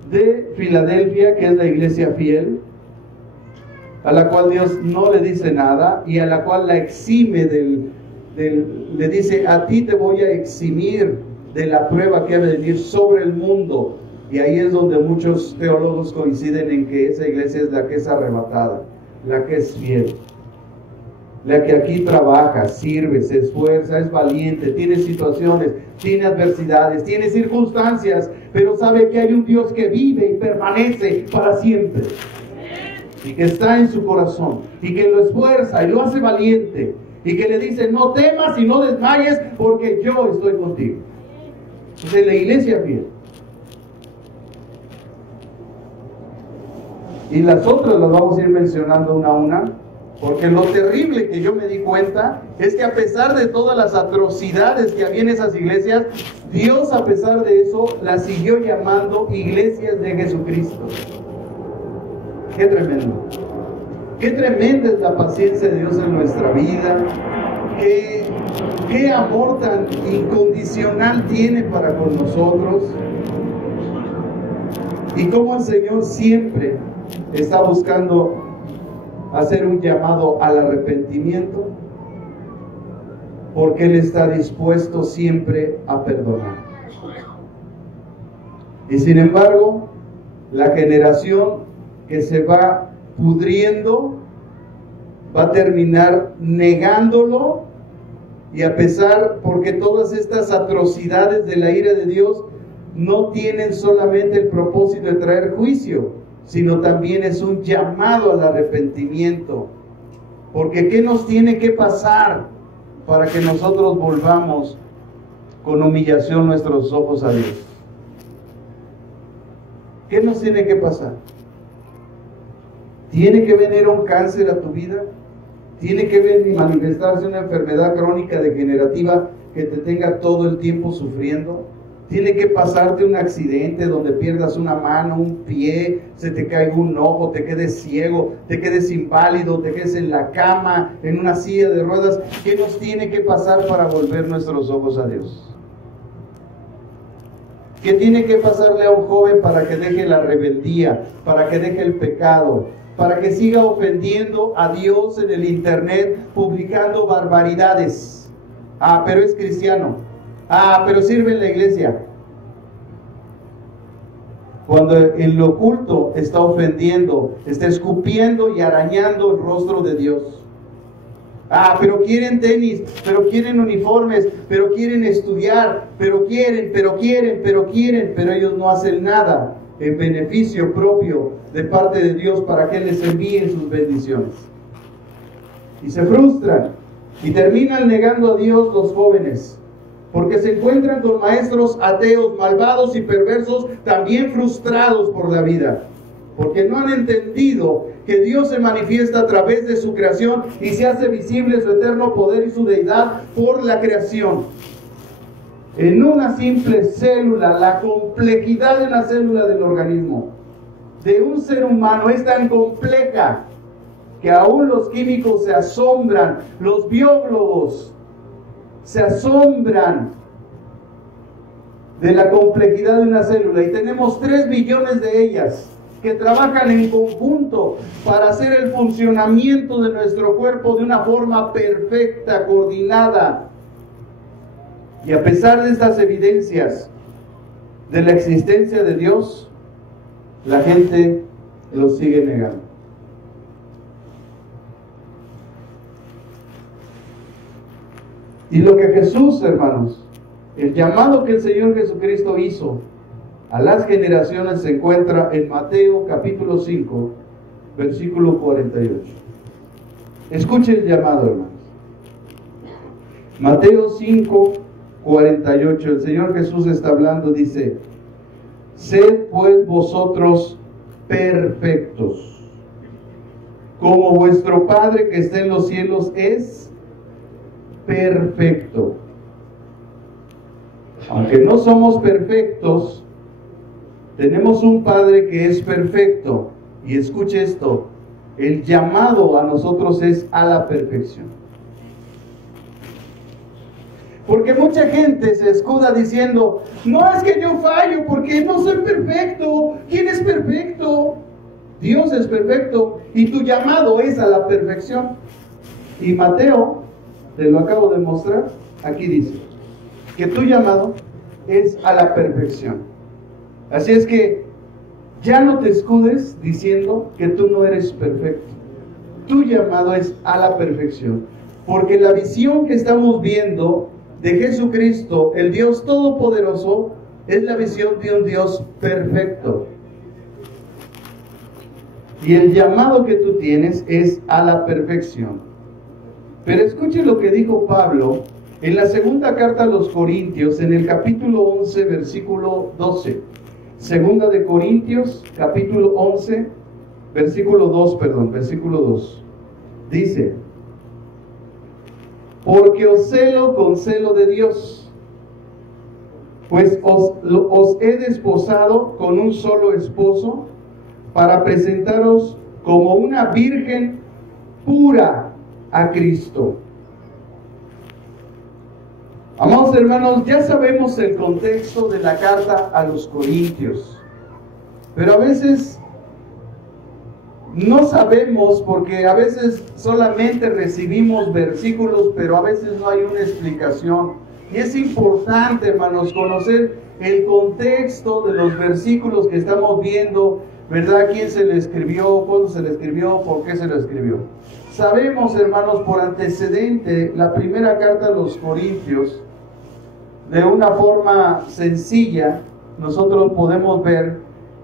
de Filadelfia, que es la iglesia fiel, a la cual Dios no le dice nada y a la cual la exime le dice: a ti te voy a eximir de la prueba que ha de venir sobre el mundo. Y ahí es donde muchos teólogos coinciden en que esa iglesia es la que es arrebatada, la que es fiel, la que aquí trabaja, sirve, se esfuerza, es valiente, tiene situaciones, tiene adversidades, tiene circunstancias, pero sabe que hay un Dios que vive y permanece para siempre, y que está en su corazón, y que lo esfuerza y lo hace valiente, y que le dice: no temas y no desmayes, porque yo estoy contigo. Entonces, la iglesia fiel. Y las otras las vamos a ir mencionando una a una, porque lo terrible que yo me di cuenta es que a pesar de todas las atrocidades que había en esas iglesias, Dios, a pesar de eso, las siguió llamando iglesias de Jesucristo. Qué tremendo. Qué tremenda es la paciencia de Dios en nuestra vida. Qué amor tan incondicional tiene para con nosotros. Y cómo el Señor siempre está buscando hacer un llamado al arrepentimiento, porque Él está dispuesto siempre a perdonar. Y sin embargo, la generación que se va pudriendo va a terminar negándolo, y a pesar, porque todas estas atrocidades de la ira de Dios no tienen solamente el propósito de traer juicio, sino también es un llamado al arrepentimiento. Porque ¿qué nos tiene que pasar para que nosotros volvamos con humillación nuestros ojos a Dios? ¿Qué nos tiene que pasar? ¿Tiene que venir un cáncer a tu vida? ¿Tiene que manifestarse una enfermedad crónica degenerativa que te tenga todo el tiempo sufriendo? ¿Tiene que pasarte un accidente donde pierdas una mano, un pie, se te caiga un ojo, te quedes ciego, te quedes inválido, te quedes en la cama, en una silla de ruedas? ¿Qué nos tiene que pasar para volver nuestros ojos a Dios? ¿Qué tiene que pasarle a un joven para que deje la rebeldía, para que deje el pecado, para que siga ofendiendo a Dios en el internet, publicando barbaridades? Ah, pero es cristiano. Ah, pero sirve en la iglesia. Cuando en lo oculto está ofendiendo, está escupiendo y arañando el rostro de Dios. Ah, pero quieren tenis, pero quieren uniformes, pero quieren estudiar, pero ellos no hacen nada en beneficio propio de parte de Dios para que les envíen sus bendiciones. Y se frustran y terminan negando a Dios los jóvenes, porque se encuentran con maestros ateos, malvados y perversos, también frustrados por la vida, porque no han entendido que Dios se manifiesta a través de su creación y se hace visible su eterno poder y su deidad por la creación. En una simple célula, la complejidad de la célula del organismo de un ser humano es tan compleja que aún los químicos se asombran, los biólogos se asombran de la complejidad de una célula, y tenemos 3 billones de ellas que trabajan en conjunto para hacer el funcionamiento de nuestro cuerpo de una forma perfecta, coordinada. Y a pesar de estas evidencias de la existencia de Dios, la gente lo sigue negando. Y lo que Jesús, hermanos, el llamado que el Señor Jesucristo hizo a las generaciones se encuentra en Mateo capítulo 5, versículo 48. Escuchen el llamado, hermanos. Mateo 5, 48. El Señor Jesús está hablando, dice: sed pues vosotros perfectos, como vuestro Padre que está en los cielos es perfecto. Aunque no somos perfectos, tenemos un Padre que es perfecto. Y escuche esto: el llamado a nosotros es a la perfección. Porque mucha gente se escuda diciendo: no, es que yo fallo porque no soy perfecto. ¿Quién es perfecto? Dios es perfecto y tu llamado es a la perfección. Y Mateo, te lo acabo de mostrar, aquí dice que tu llamado es a la perfección. Así es que ya no te escudes diciendo que tú no eres perfecto. Tu llamado es a la perfección, porque la visión que estamos viendo de Jesucristo, el Dios Todopoderoso, es la visión de un Dios perfecto. Y el llamado que tú tienes es a la perfección. Pero escuche lo que dijo Pablo en la segunda carta a los Corintios, en el capítulo 11, versículo 12. Segunda de Corintios, capítulo 11, versículo 2. Dice: porque os celo con celo de Dios, pues os he desposado con un solo esposo, para presentaros como una virgen pura a Cristo. Amados hermanos, ya sabemos el contexto de la carta a los Corintios, pero a veces no sabemos, porque a veces solamente recibimos versículos, pero a veces no hay una explicación. Y es importante, hermanos, conocer el contexto de los versículos que estamos viendo, ¿verdad? ¿Quién se le escribió? ¿Cuándo se le escribió? ¿Por qué se le escribió? Sabemos, hermanos, por antecedente, la primera carta a los Corintios, de una forma sencilla, nosotros podemos ver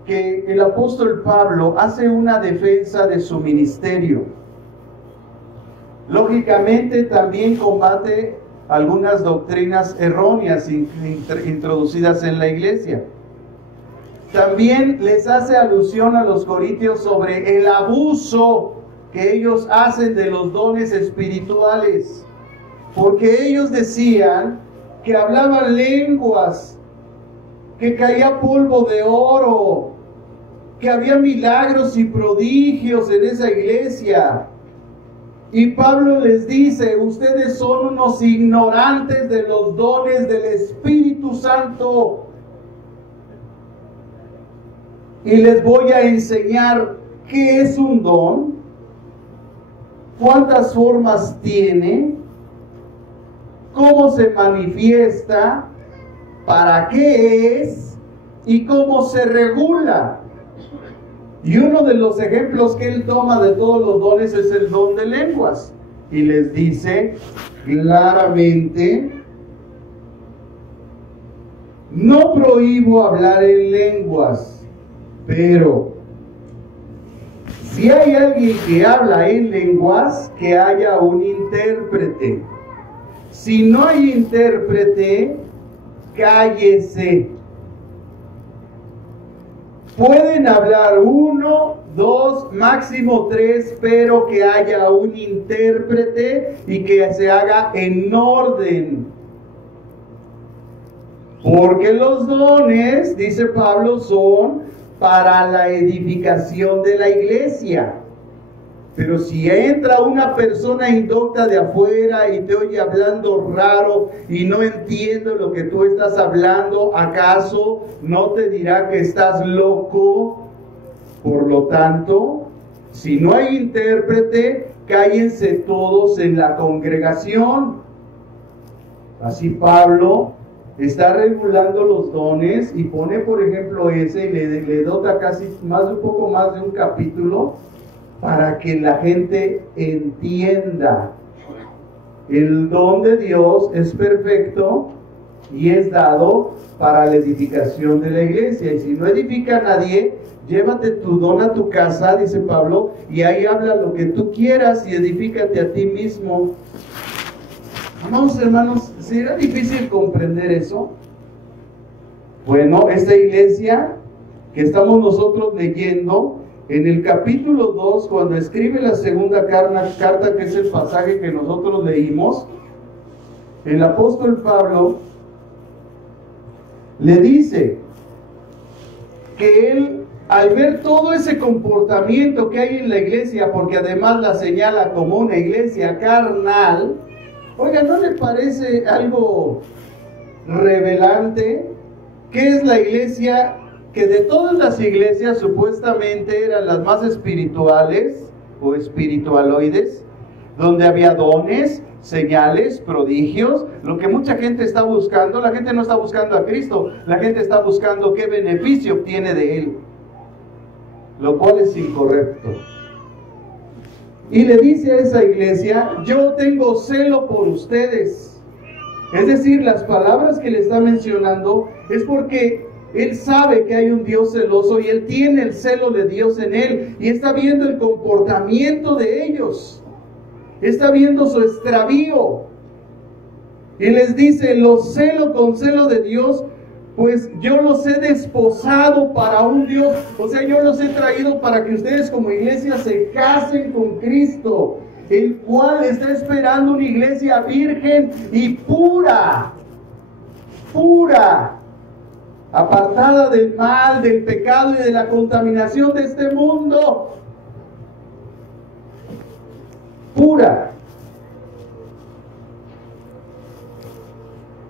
que el apóstol Pablo hace una defensa de su ministerio. Lógicamente también combate algunas doctrinas erróneas introducidas en la iglesia. También les hace alusión a los corintios sobre el abuso que ellos hacen de los dones espirituales, porque ellos decían que hablaban lenguas, que caía polvo de oro, que había milagros y prodigios en esa iglesia. Y Pablo les dice: ustedes son unos ignorantes de los dones del Espíritu Santo. Y les voy a enseñar qué es un don, cuántas formas tiene, cómo se manifiesta, para qué es y cómo se regula. Y uno de los ejemplos que él toma de todos los dones es el don de lenguas. Y les dice claramente: no prohíbo hablar en lenguas, pero si hay alguien que habla en lenguas, que haya un intérprete. Si no hay intérprete, cállese. Pueden hablar 1, 2, máximo 3, pero que haya un intérprete y que se haga en orden. Porque los dones, dice Pablo, son para la edificación de la iglesia. Pero si entra una persona indocta de afuera y te oye hablando raro y no entiende lo que tú estás hablando, ¿acaso no te dirá que estás loco? Por lo tanto, si no hay intérprete, cállense todos en la congregación. Así Pablo está regulando los dones y pone, por ejemplo, ese y le dota casi un poco más de un capítulo para que la gente entienda. El don de Dios es perfecto y es dado para la edificación de la iglesia. Y si no edifica a nadie, llévate tu don a tu casa, dice Pablo, y ahí habla lo que tú quieras y edifícate a ti mismo. Amados hermanos, ¿será difícil comprender eso? Bueno, esta iglesia que estamos nosotros leyendo, en el capítulo 2, cuando escribe la segunda carta, que es el pasaje que nosotros leímos, el apóstol Pablo le dice que él, al ver todo ese comportamiento que hay en la iglesia, porque además la señala como una iglesia carnal, oiga, ¿no le parece algo revelante? ¿Qué es la iglesia? Que de todas las iglesias supuestamente eran las más espirituales o espiritualoides, donde había dones, señales, prodigios, lo que mucha gente está buscando. La gente no está buscando a Cristo, la gente está buscando qué beneficio obtiene de Él, lo cual es incorrecto. Y le dice a esa iglesia: yo tengo celo por ustedes. Es decir, las palabras que le está mencionando es porque él sabe que hay un Dios celoso y él tiene el celo de Dios en él y está viendo el comportamiento de ellos, está viendo su extravío y les dice: los celo con celo de Dios, pues yo los he desposado para un Dios. O sea, yo los he traído para que ustedes como iglesia se casen con Cristo, el cual está esperando una iglesia virgen y pura, apartada del mal, del pecado y de la contaminación de este mundo. Pura.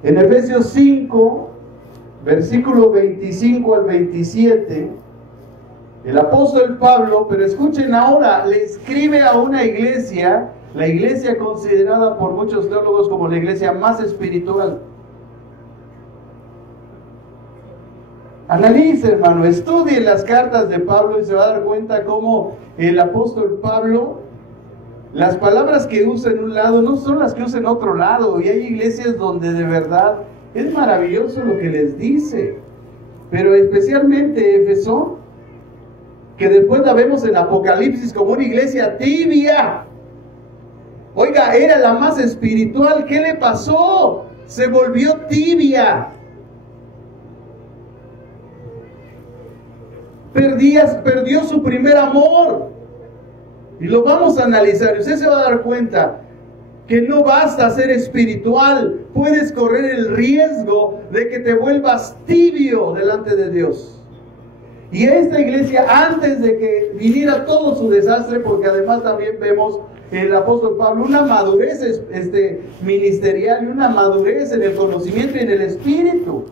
En Efesios 5, versículo 25 al 27, El apóstol Pablo, pero escuchen ahora, le escribe a una iglesia, la iglesia considerada por muchos teólogos como la iglesia más espiritual. Analice, hermano, estudie las cartas de Pablo y se va a dar cuenta cómo el apóstol Pablo, las palabras que usa en un lado no son las que usa en otro lado, y hay iglesias donde de verdad es maravilloso lo que les dice, pero especialmente Éfeso, que después la vemos en Apocalipsis como una iglesia tibia. Oiga, era la más espiritual, ¿qué le pasó? Se volvió tibia. Perdió su primer amor. Y lo vamos a analizar. Y usted se va a dar cuenta que no basta ser espiritual. Puedes correr el riesgo de que te vuelvas tibio delante de Dios. Y esta iglesia, antes de que viniera todo su desastre, porque además también vemos en el apóstol Pablo una madurez ministerial y una madurez en el conocimiento y en el espíritu.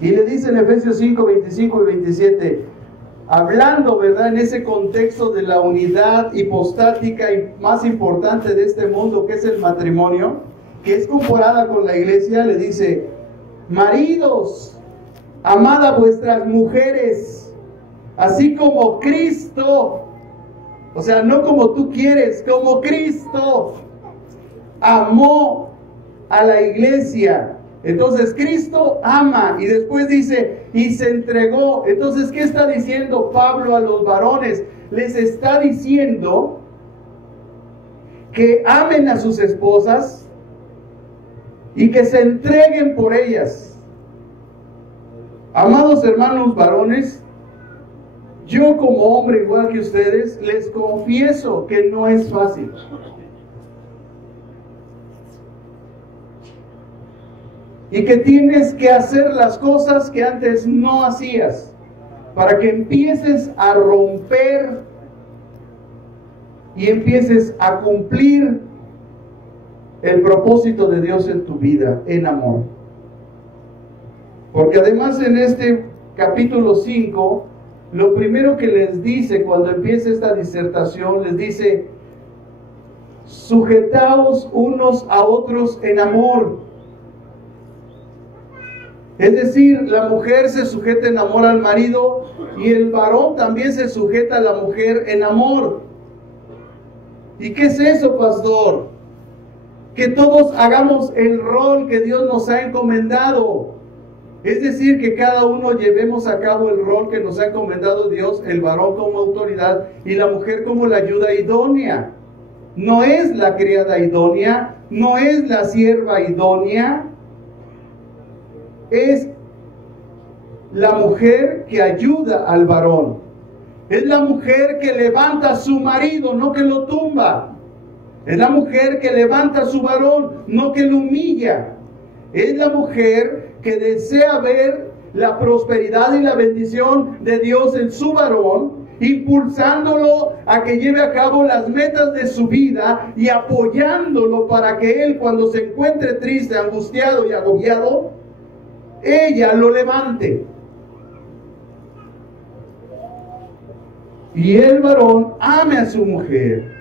Y le dice en Efesios 5, 25 y 27, hablando, ¿verdad?, en ese contexto de la unidad hipostática y más importante de este mundo, que es el matrimonio, que es comparada con la iglesia, le dice, maridos, amad a vuestras mujeres, así como Cristo, o sea, no como tú quieres, como Cristo amó a la iglesia. Entonces Cristo ama, y después dice, y se entregó. Entonces, ¿qué está diciendo Pablo a los varones? Les está diciendo que amen a sus esposas y que se entreguen por ellas. Amados hermanos varones, yo como hombre igual que ustedes, les confieso que no es fácil. Y que tienes que hacer las cosas que antes no hacías, para que empieces a romper y empieces a cumplir el propósito de Dios en tu vida, en amor. Porque además en este capítulo 5, lo primero que les dice cuando empieza esta disertación, les dice, sujetaos unos a otros en amor. Es decir, la mujer se sujeta en amor al marido y el varón también se sujeta a la mujer en amor. ¿Y qué es eso, pastor? Que todos hagamos el rol que Dios nos ha encomendado. Es decir, que cada uno llevemos a cabo el rol que nos ha encomendado Dios, el varón como autoridad y la mujer como la ayuda idónea. No es la criada idónea, no es la sierva idónea, es la mujer que ayuda al varón. Es la mujer que levanta a su marido, no que lo tumba. Es la mujer que levanta a su varón, no que lo humilla. Es la mujer que desea ver la prosperidad y la bendición de Dios en su varón, impulsándolo a que lleve a cabo las metas de su vida y apoyándolo para que él, cuando se encuentre triste, angustiado y agobiado, ella lo levante. Y el varón ame a su mujer.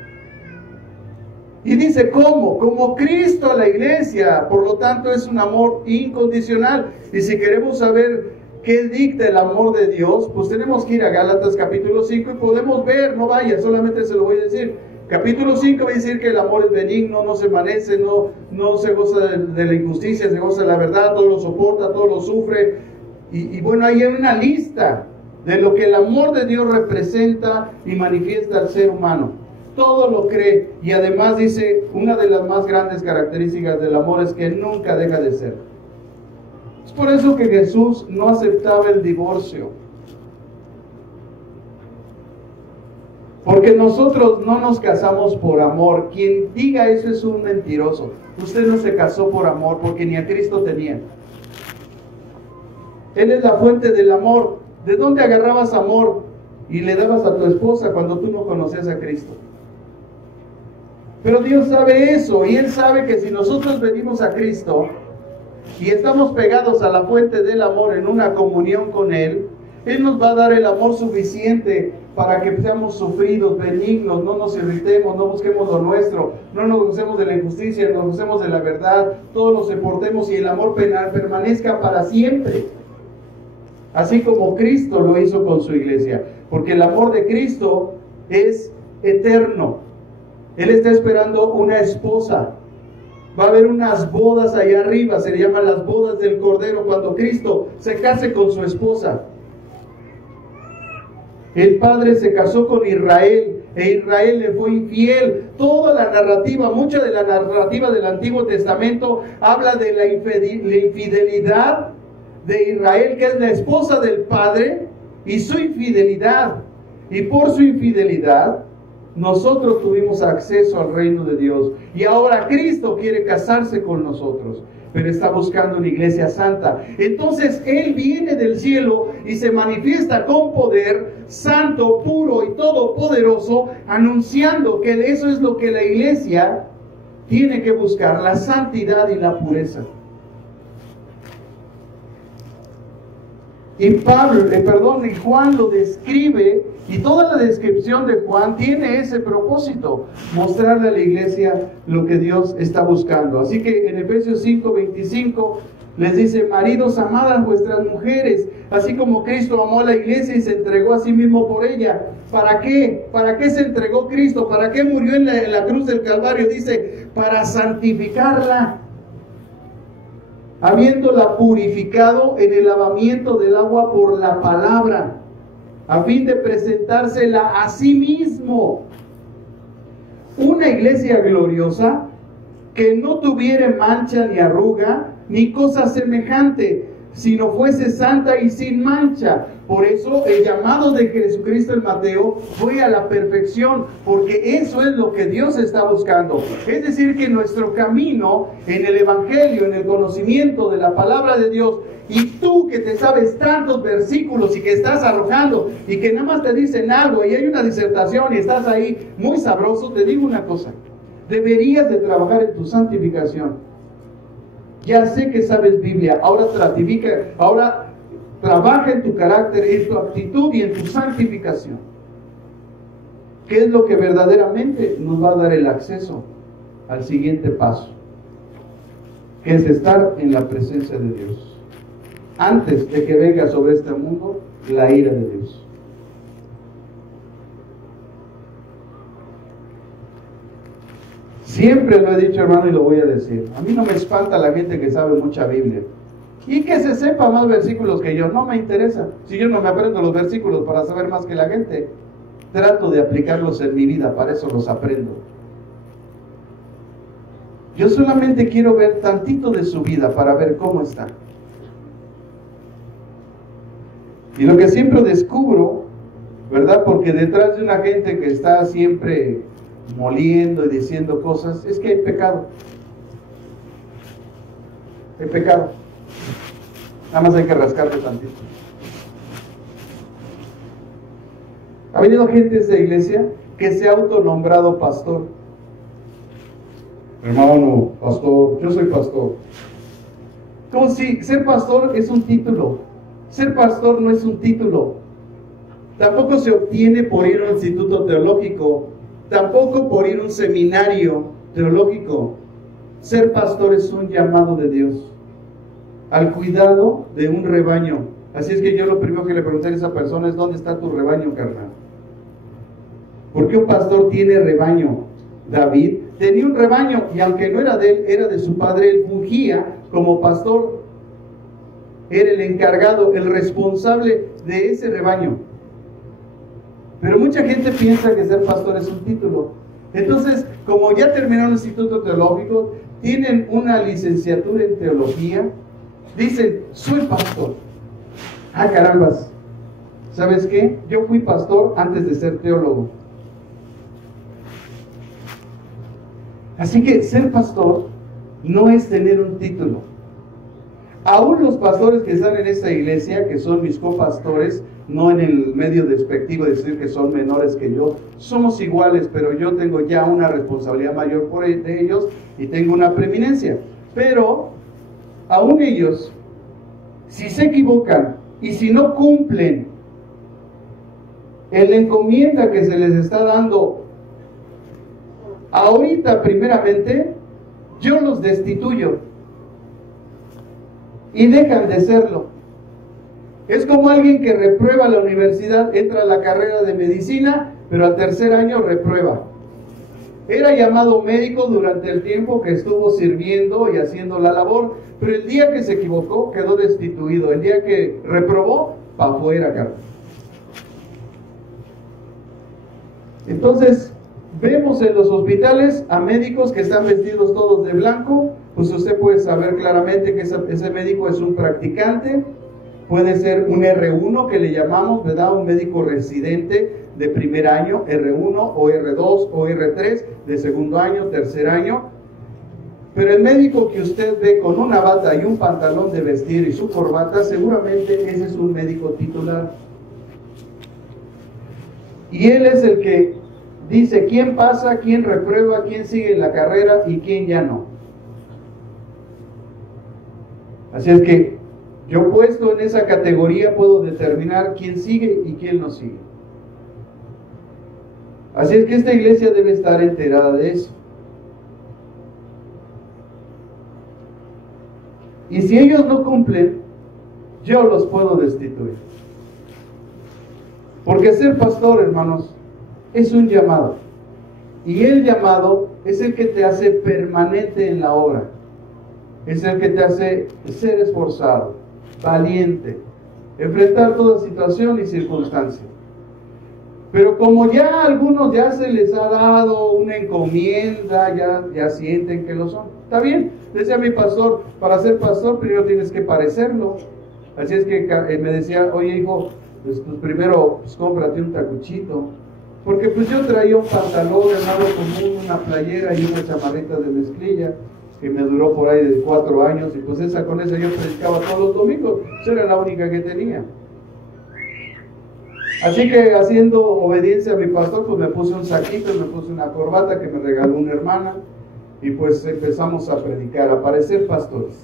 Y dice, ¿cómo? Como Cristo a la iglesia. Por lo tanto, es un amor incondicional. Y si queremos saber qué dicta el amor de Dios, pues tenemos que ir a Gálatas capítulo 5 y podemos ver, no vaya, solamente se lo voy a decir. Capítulo 5 va a decir que el amor es benigno, no se envanece, no se goza de la injusticia, se goza de la verdad, todo lo soporta, todo lo sufre. Y bueno, ahí hay una lista de lo que el amor de Dios representa y manifiesta al ser humano. Todo lo cree, y además dice, una de las más grandes características del amor es que nunca deja de ser. Es por eso que Jesús no aceptaba el divorcio. Porque nosotros no nos casamos por amor. Quien diga eso es un mentiroso. Usted no se casó por amor porque ni a Cristo tenía. Él es la fuente del amor. ¿De dónde agarrabas amor y le dabas a tu esposa cuando tú no conocías a Cristo? Pero Dios sabe eso, y Él sabe que si nosotros venimos a Cristo y estamos pegados a la fuente del amor en una comunión con Él, Él nos va a dar el amor suficiente para que seamos sufridos, benignos, no nos irritemos, no busquemos lo nuestro, no nos gocemos de la injusticia, nos gocemos de la verdad, todos nos soportemos y el amor permanezca para siempre. Así como Cristo lo hizo con su iglesia, porque el amor de Cristo es eterno. Él está esperando una esposa. Va a haber unas bodas allá arriba, se le llaman las bodas del Cordero, cuando Cristo se case con su esposa. El Padre se casó con Israel, e Israel le fue infiel. Toda la narrativa, mucha de la narrativa del Antiguo Testamento habla de la infidelidad de Israel, que es la esposa del Padre, y su infidelidad. Y por su infidelidad, nosotros tuvimos acceso al reino de Dios. Y ahora Cristo quiere casarse con nosotros, pero está buscando una iglesia santa. Entonces Él viene del cielo y se manifiesta con poder, santo, puro y todopoderoso, anunciando que eso es lo que la iglesia tiene que buscar, la santidad y la pureza. Y Juan lo describe, y toda la descripción de Juan tiene ese propósito, mostrarle a la iglesia lo que Dios está buscando. Así que en Efesios 5:25 les dice: maridos, amad a vuestras mujeres, así como Cristo amó a la iglesia y se entregó a sí mismo por ella. ¿Para qué? ¿Para qué se entregó Cristo? ¿Para qué murió en la cruz del Calvario? Dice: para santificarla, habiéndola purificado en el lavamiento del agua por la palabra, a fin de presentársela a sí mismo, una iglesia gloriosa, que no tuviera mancha ni arruga ni cosa semejante, sino fuese santa y sin mancha. Por eso el llamado de Jesucristo en Mateo fue a la perfección, porque eso es lo que Dios está buscando. Es decir, que nuestro camino en el Evangelio, en el conocimiento de la palabra de Dios, y tú que te sabes tantos versículos y que estás arrojando y que nada más te dicen algo y hay una disertación y estás ahí muy sabroso, te digo una cosa: deberías de trabajar en tu santificación. Ya sé que sabes Biblia, ahora trabaja en tu carácter, en tu actitud y en tu santificación. ¿Qué es lo que verdaderamente nos va a dar el acceso al siguiente paso? Que es estar en la presencia de Dios, antes de que venga sobre este mundo la ira de Dios. Siempre lo he dicho, hermano, y lo voy a decir: a mí no me espanta la gente que sabe mucha Biblia y que se sepa más versículos que yo. No me interesa. Si yo no me aprendo los versículos para saber más que la gente, trato de aplicarlos en mi vida, para eso los aprendo. Yo solamente quiero ver tantito de su vida para ver cómo está. Y lo que siempre descubro, ¿verdad? Porque detrás de una gente que está siempre moliendo y diciendo cosas, es que hay pecado. Hay pecado. Nada más hay que rascarle tantito. Ha venido gente de esta iglesia que se ha autonombrado pastor. Hermano, pastor, yo soy pastor. Como si ser pastor es un título. Ser pastor no es un título. Tampoco se obtiene por ir a un instituto teológico. Tampoco por ir a un seminario teológico. Ser pastor es un llamado de Dios al cuidado de un rebaño. Así es que yo lo primero que le pregunté a esa persona es: ¿dónde está tu rebaño, carnal? Porque un pastor tiene rebaño. David tenía un rebaño, y aunque no era de él, era de su padre. Él fungía como pastor, era el encargado, el responsable de ese rebaño. Pero mucha gente piensa que ser pastor es un título. Entonces, como ya terminaron el instituto teológico, tienen una licenciatura en teología, dicen: soy pastor. Ah, carambas, ¿sabes qué? Yo fui pastor antes de ser teólogo. Así que ser pastor no es tener un título. Aún los pastores que están en esta iglesia, que son mis copastores, no en el medio despectivo de decir que son menores que yo, somos iguales, pero yo tengo ya una responsabilidad mayor de ellos y tengo una preeminencia. Pero aún ellos, si se equivocan y si no cumplen en la encomienda que se les está dando ahorita primeramente, yo los destituyo y dejan de serlo. Es como alguien que reprueba la universidad, entra a la carrera de medicina, pero al tercer año reprueba. Era llamado médico durante el tiempo que estuvo sirviendo y haciendo la labor, pero el día que se equivocó quedó destituido. El día que reprobó, para afuera, Carlos. Entonces, vemos en los hospitales a médicos que están vestidos todos de blanco. Pues usted puede saber claramente que ese médico es un practicante. Puede ser un R1 que le llamamos, ¿verdad? Un médico residente de primer año, R1 o R2 o R3 de segundo año, tercer año. Pero el médico que usted ve con una bata y un pantalón de vestir y su corbata, seguramente ese es un médico titular. Y él es el que dice quién pasa, quién reprueba, quién sigue la carrera y quién ya no. Así es que yo, puesto en esa categoría, puedo determinar quién sigue y quién no sigue. Así es que esta iglesia debe estar enterada de eso. Y si ellos no cumplen, yo los puedo destituir. Porque ser pastor, hermanos, es un llamado. Y el llamado es el que te hace permanente en la obra. Es el que te hace ser esforzado, valiente, enfrentar toda situación y circunstancia. Pero como ya a algunos ya se les ha dado una encomienda, ya sienten que lo son. Está bien, decía mi pastor, para ser pastor primero tienes que parecerlo. Así es que me decía, oye hijo, pues primero cómprate un tacuchito. Porque pues yo traía un pantalón de nado común, una playera y una chamarrita de mezclilla que me duró por ahí de 4 años, y pues con esa yo predicaba todos los domingos. Esa era la única que tenía. Así que, haciendo obediencia a mi pastor, pues me puse un saquito, me puse una corbata que me regaló una hermana, y pues empezamos a predicar, a parecer pastores.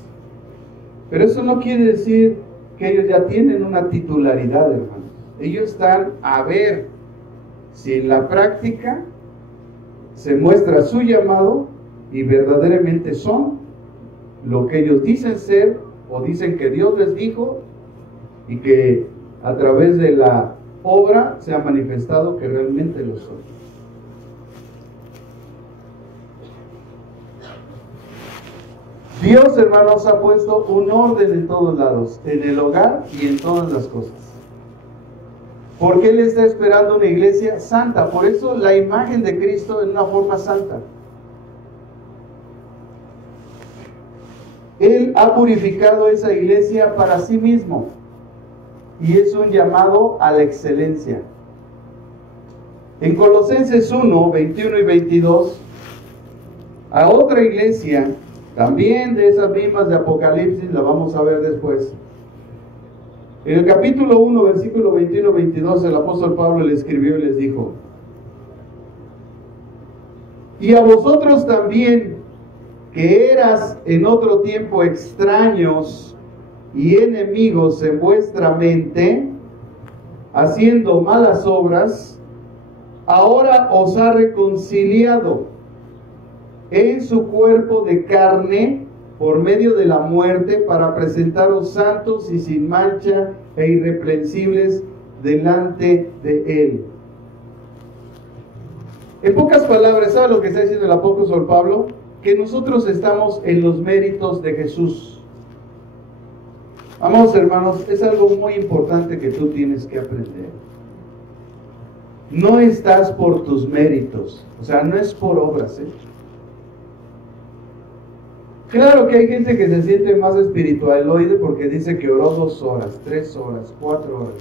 Pero eso no quiere decir que ellos ya tienen una titularidad, hermanos. Ellos están a ver si en la práctica se muestra su llamado y verdaderamente son lo que ellos dicen ser, o dicen que Dios les dijo, y que a través de la obra se ha manifestado que realmente lo son. Dios, hermanos, ha puesto un orden en todos lados, en el hogar y en todas las cosas. Porque Él está esperando una iglesia santa. Por eso la imagen de Cristo en una forma santa. Él ha purificado esa iglesia para sí mismo. Y es un llamado a la excelencia. En Colosenses 1, 21 y 22, a otra iglesia, también de esas mismas de Apocalipsis, la vamos a ver después. En el capítulo 1, versículo 21-22, el apóstol Pablo le escribió y les dijo: y a vosotros también, que eras en otro tiempo extraños y enemigos en vuestra mente, haciendo malas obras, ahora os ha reconciliado en su cuerpo de carne por medio de la muerte, para presentaros santos y sin mancha e irreprensibles delante de Él. En pocas palabras, ¿sabe lo que está diciendo el apóstol Pablo? Que nosotros estamos en los méritos de Jesús. Amados hermanos, es algo muy importante que tú tienes que aprender. No estás por tus méritos, o sea, no es por obras, ¿eh? Claro que hay gente que se siente más espiritualoide porque dice que oró 2 horas, 3 horas, 4 horas.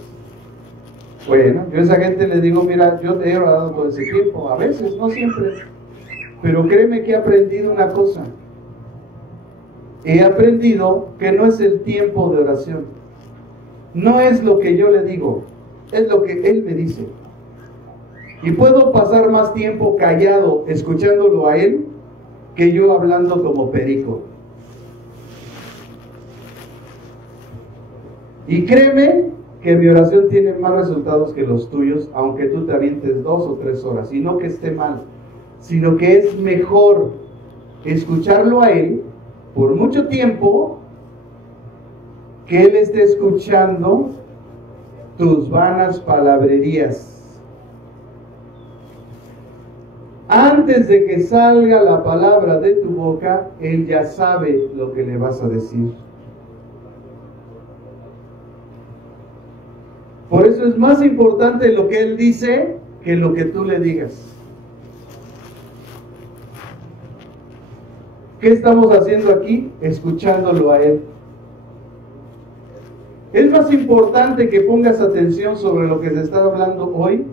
Bueno, yo a esa gente le digo, mira, yo te he orado todo ese tiempo, a veces, no siempre. Pero créeme que he aprendido una cosa. He aprendido que no es el tiempo de oración. No es lo que yo le digo, es lo que Él me dice. Y puedo pasar más tiempo callado escuchándolo a Él que yo hablando como perico. Y créeme que mi oración tiene más resultados que los tuyos, aunque tú te avientes 2 o 3 horas, y no que esté mal, sino que es mejor escucharlo a Él por mucho tiempo, que Él esté escuchando tus vanas palabrerías. Antes de que salga la palabra de tu boca, Él ya sabe lo que le vas a decir. Por eso es más importante lo que Él dice que lo que tú le digas. ¿Qué estamos haciendo aquí? Escuchándolo a Él. Es más importante que pongas atención sobre lo que se está hablando hoy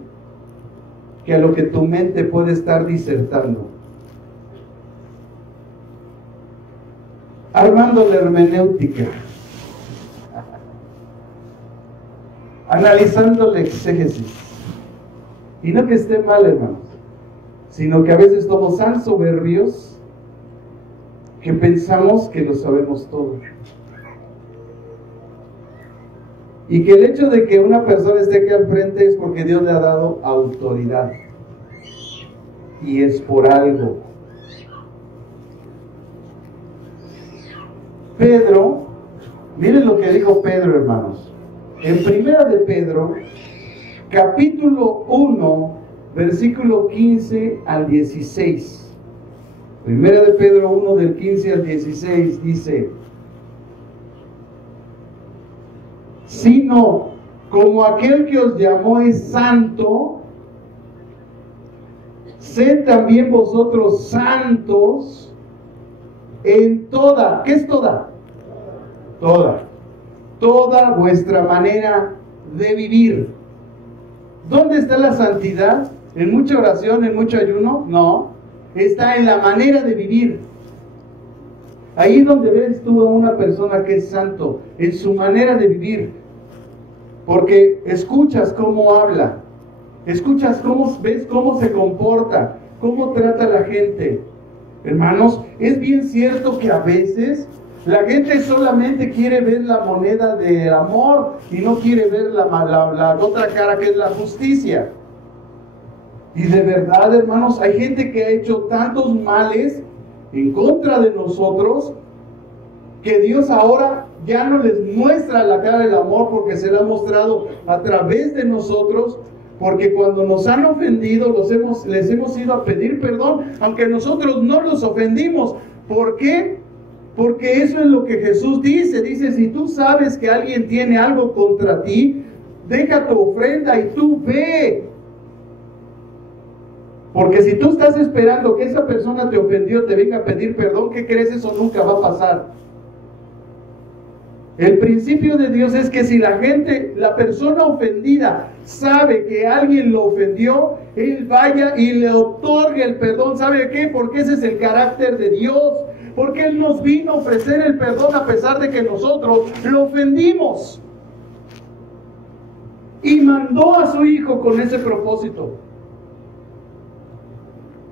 que a lo que tu mente puede estar disertando. Armando la hermenéutica, analizando la exégesis. Y no que esté mal, hermanos, sino que a veces somos tan soberbios que pensamos que lo sabemos todo. Y que el hecho de que una persona esté aquí al frente es porque Dios le ha dado autoridad. Y es por algo. Pedro, miren lo que dijo Pedro, hermanos. En Primera de Pedro, capítulo 1, versículo 15 al 16. Primera de Pedro 1, del 15 al 16, dice: sino como aquel que os llamó es santo, sed también vosotros santos en toda, ¿qué es toda? Toda vuestra manera de vivir. ¿Dónde está la santidad? ¿En mucha oración, en mucho ayuno? No, está en la manera de vivir. Ahí donde ves tú a una persona que es santo, en su manera de vivir, porque escuchas cómo habla, escuchas ves cómo se comporta, cómo trata a la gente. Hermanos, es bien cierto que a veces la gente solamente quiere ver la moneda del amor y no quiere ver la otra cara, que es la justicia. Y de verdad, hermanos, hay gente que ha hecho tantos males en contra de nosotros, que Dios ahora ya no les muestra la cara del amor, porque se la ha mostrado a través de nosotros, porque cuando nos han ofendido les hemos ido a pedir perdón, aunque nosotros no los ofendimos. ¿Por qué? Porque eso es lo que Jesús dice. Dice, si tú sabes que alguien tiene algo contra ti, deja tu ofrenda y tú ve. Porque si tú estás esperando que esa persona te ofendió, te venga a pedir perdón, ¿qué crees? Eso nunca va a pasar. El principio de Dios es que si la persona ofendida sabe que alguien lo ofendió, Él vaya y le otorgue el perdón. ¿Sabe qué? Porque ese es el carácter de Dios. Porque Él nos vino a ofrecer el perdón a pesar de que nosotros lo ofendimos. Y mandó a su Hijo con ese propósito.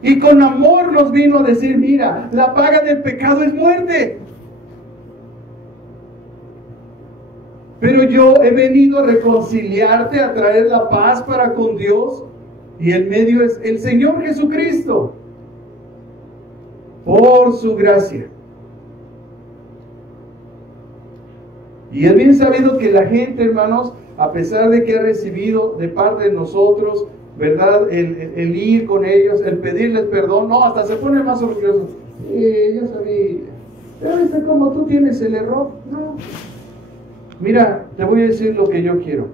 Y con amor nos vino a decir, mira, la paga del pecado es muerte. Pero yo he venido a reconciliarte, a traer la paz para con Dios. Y el medio es el Señor Jesucristo. Por su gracia. Y es bien sabido que la gente, hermanos, a pesar de que ha recibido de parte de nosotros, ¿verdad? El ir con ellos, el pedirles perdón, no, hasta se pone más orgulloso. Ya sabía, pero ¿viste cómo tú tienes el error? No. Mira, te voy a decir lo que yo quiero.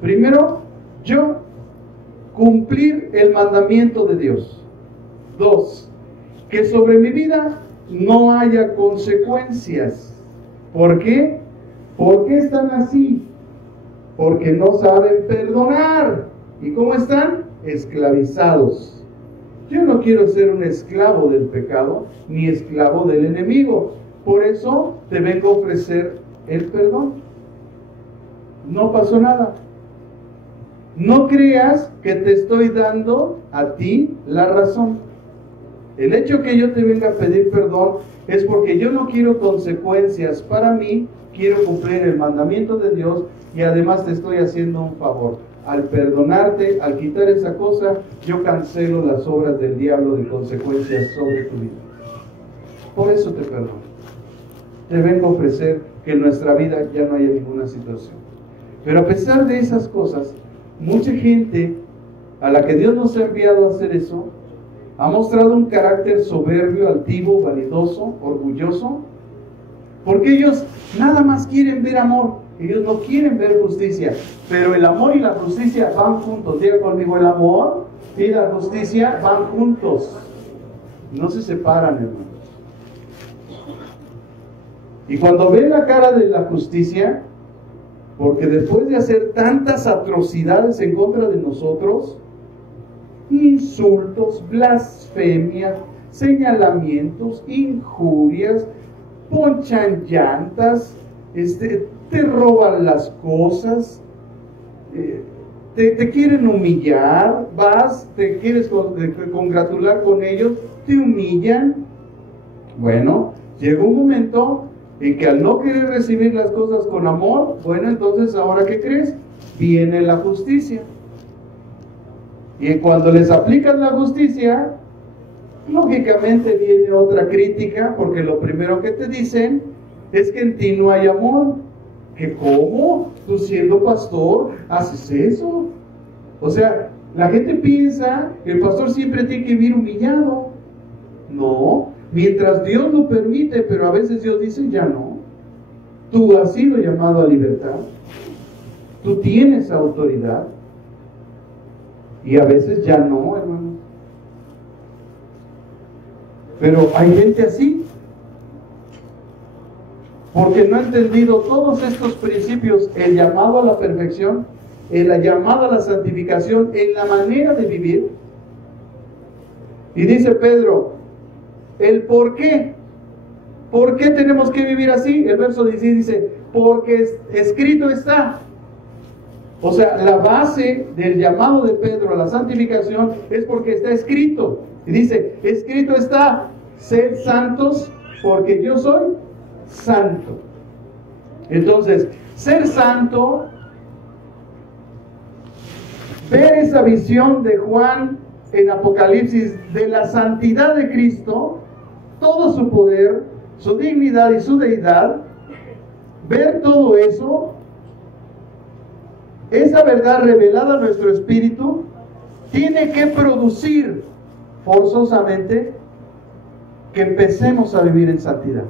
Primero, yo cumplir el mandamiento de Dios. 2, que sobre mi vida no haya consecuencias. ¿Por qué? ¿Por qué están así? Porque no saben perdonar. ¿Y cómo están? Esclavizados. Yo no quiero ser un esclavo del pecado, ni esclavo del enemigo. Por eso te vengo a ofrecer el perdón. No pasó nada. No creas que te estoy dando a ti la razón. El hecho que yo te venga a pedir perdón es porque yo no quiero consecuencias para mí, quiero cumplir el mandamiento de Dios y además te estoy haciendo un favor. Al perdonarte, al quitar esa cosa, yo cancelo las obras del diablo de consecuencias sobre tu vida. Por eso te perdono. Te vengo a ofrecer que en nuestra vida ya no haya ninguna situación. Pero a pesar de esas cosas, mucha gente a la que Dios nos ha enviado a hacer eso, ha mostrado un carácter soberbio, altivo, vanidoso, orgulloso, porque ellos nada más quieren ver amor. Ellos no quieren ver justicia, pero el amor y la justicia van juntos. Diga conmigo, el amor y la justicia van juntos. No se separan, hermanos. Y cuando ven la cara de la justicia, porque después de hacer tantas atrocidades en contra de nosotros, insultos, blasfemias, señalamientos, injurias, ponchan llantas, te roban las cosas, te quieren humillar, vas, te quieres congratular con ellos, te humillan. Bueno, llega un momento en que al no querer recibir las cosas con amor, bueno, entonces ahora ¿qué crees? Viene la justicia. Y cuando les aplicas la justicia, lógicamente viene otra crítica, porque lo primero que te dicen es que en ti no hay amor. ¿Que cómo? Tú siendo pastor, haces eso. O sea, la gente piensa que el pastor siempre tiene que vivir humillado. No, mientras Dios lo permite, pero a veces Dios dice, ya no. Tú has sido llamado a libertad. Tú tienes autoridad. Y a veces ya no, hermano. Pero hay gente así, porque no ha entendido todos estos principios, el llamado a la perfección, el llamado a la santificación, en la manera de vivir. Y dice Pedro, el por qué. ¿Por qué tenemos que vivir así? El verso 16 dice, porque escrito está. O sea, la base del llamado de Pedro a la santificación es porque está escrito. Y dice, escrito está, sed santos porque yo soy santo. Entonces, ser santo, ver esa visión de Juan en Apocalipsis de la santidad de Cristo, todo su poder, su dignidad y su deidad, ver todo eso, esa verdad revelada a nuestro espíritu, tiene que producir forzosamente que empecemos a vivir en santidad.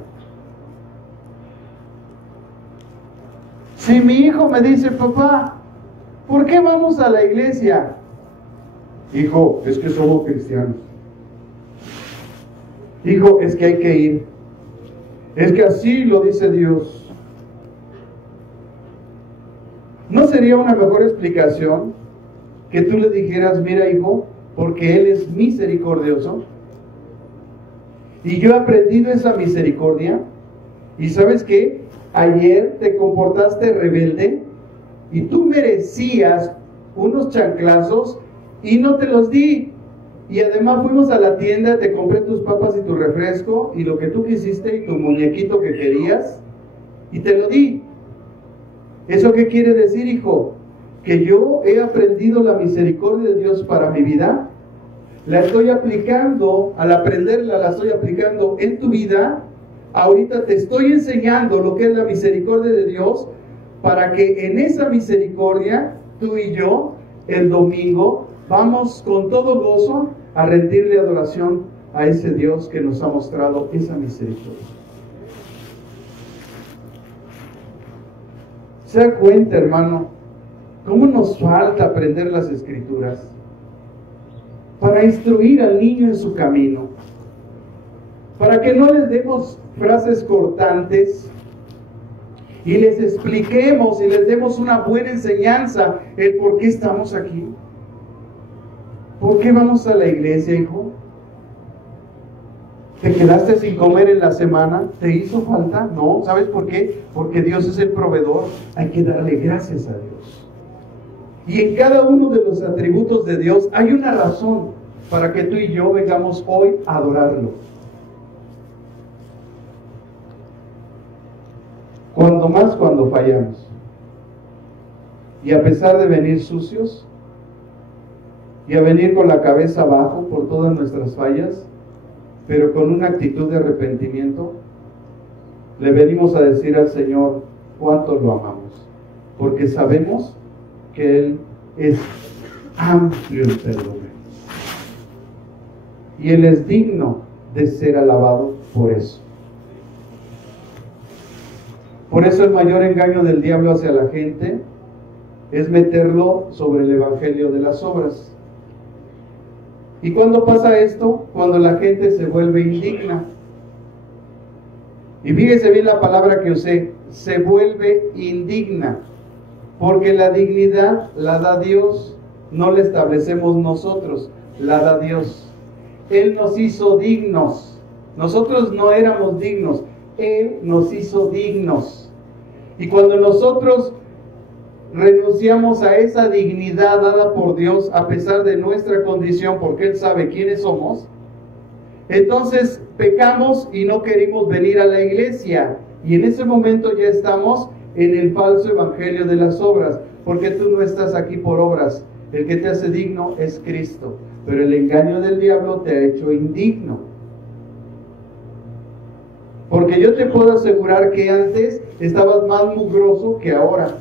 Si mi hijo me dice, papá, ¿por qué vamos a la iglesia? Hijo, es que somos cristianos. Hijo, es que hay que ir. Es que así lo dice Dios. ¿No sería una mejor explicación que tú le dijeras, mira hijo, porque Él es misericordioso y yo he aprendido esa misericordia, y sabes qué, ayer te comportaste rebelde y tú merecías unos chanclazos y no te los di, y además fuimos a la tienda, te compré tus papas y tu refresco y lo que tú quisiste y tu muñequito que querías y te lo di. ¿Eso qué quiere decir, hijo? Que yo he aprendido la misericordia de Dios para mi vida, la estoy aplicando, al aprenderla la estoy aplicando en tu vida. Ahorita te estoy enseñando lo que es la misericordia de Dios, para que en esa misericordia, tú y yo, el domingo, vamos con todo gozo a rendirle adoración a ese Dios que nos ha mostrado esa misericordia. ¿Se da cuenta, hermano, cómo nos falta aprender las Escrituras para instruir al niño en su camino? Para que no les demos frases cortantes y les expliquemos y les demos una buena enseñanza el por qué estamos aquí. ¿Por qué vamos a la iglesia, hijo? ¿Te quedaste sin comer en la semana? ¿Te hizo falta? No, ¿sabes por qué? Porque Dios es el proveedor. Hay que darle gracias a Dios. Y en cada uno de los atributos de Dios hay una razón para que tú y yo vengamos hoy a adorarlo. cuando más cuando fallamos. Y a pesar de venir sucios, y a venir con la cabeza abajo por todas nuestras fallas, pero con una actitud de arrepentimiento, le venimos a decir al Señor cuánto lo amamos, porque sabemos que Él es amplio en perdón, y Él es digno de ser alabado por eso. Por eso el mayor engaño del diablo hacia la gente es meterlo sobre el evangelio de las obras. ¿Y cuándo pasa esto? Cuando la gente se vuelve indigna. Y fíjese bien la palabra que usé, se vuelve indigna, porque la dignidad la da Dios, no la establecemos nosotros, la da Dios. Él nos hizo dignos, nosotros no éramos dignos, Él nos hizo dignos. Y cuando nosotros renunciamos a esa dignidad dada por Dios a pesar de nuestra condición, porque Él sabe quiénes somos, entonces pecamos y no queremos venir a la iglesia, y en ese momento ya estamos en el falso evangelio de las obras, porque tú no estás aquí por obras. El que te hace digno es Cristo, pero el engaño del diablo te ha hecho indigno. Porque yo te puedo asegurar que antes estabas más mugroso que ahora.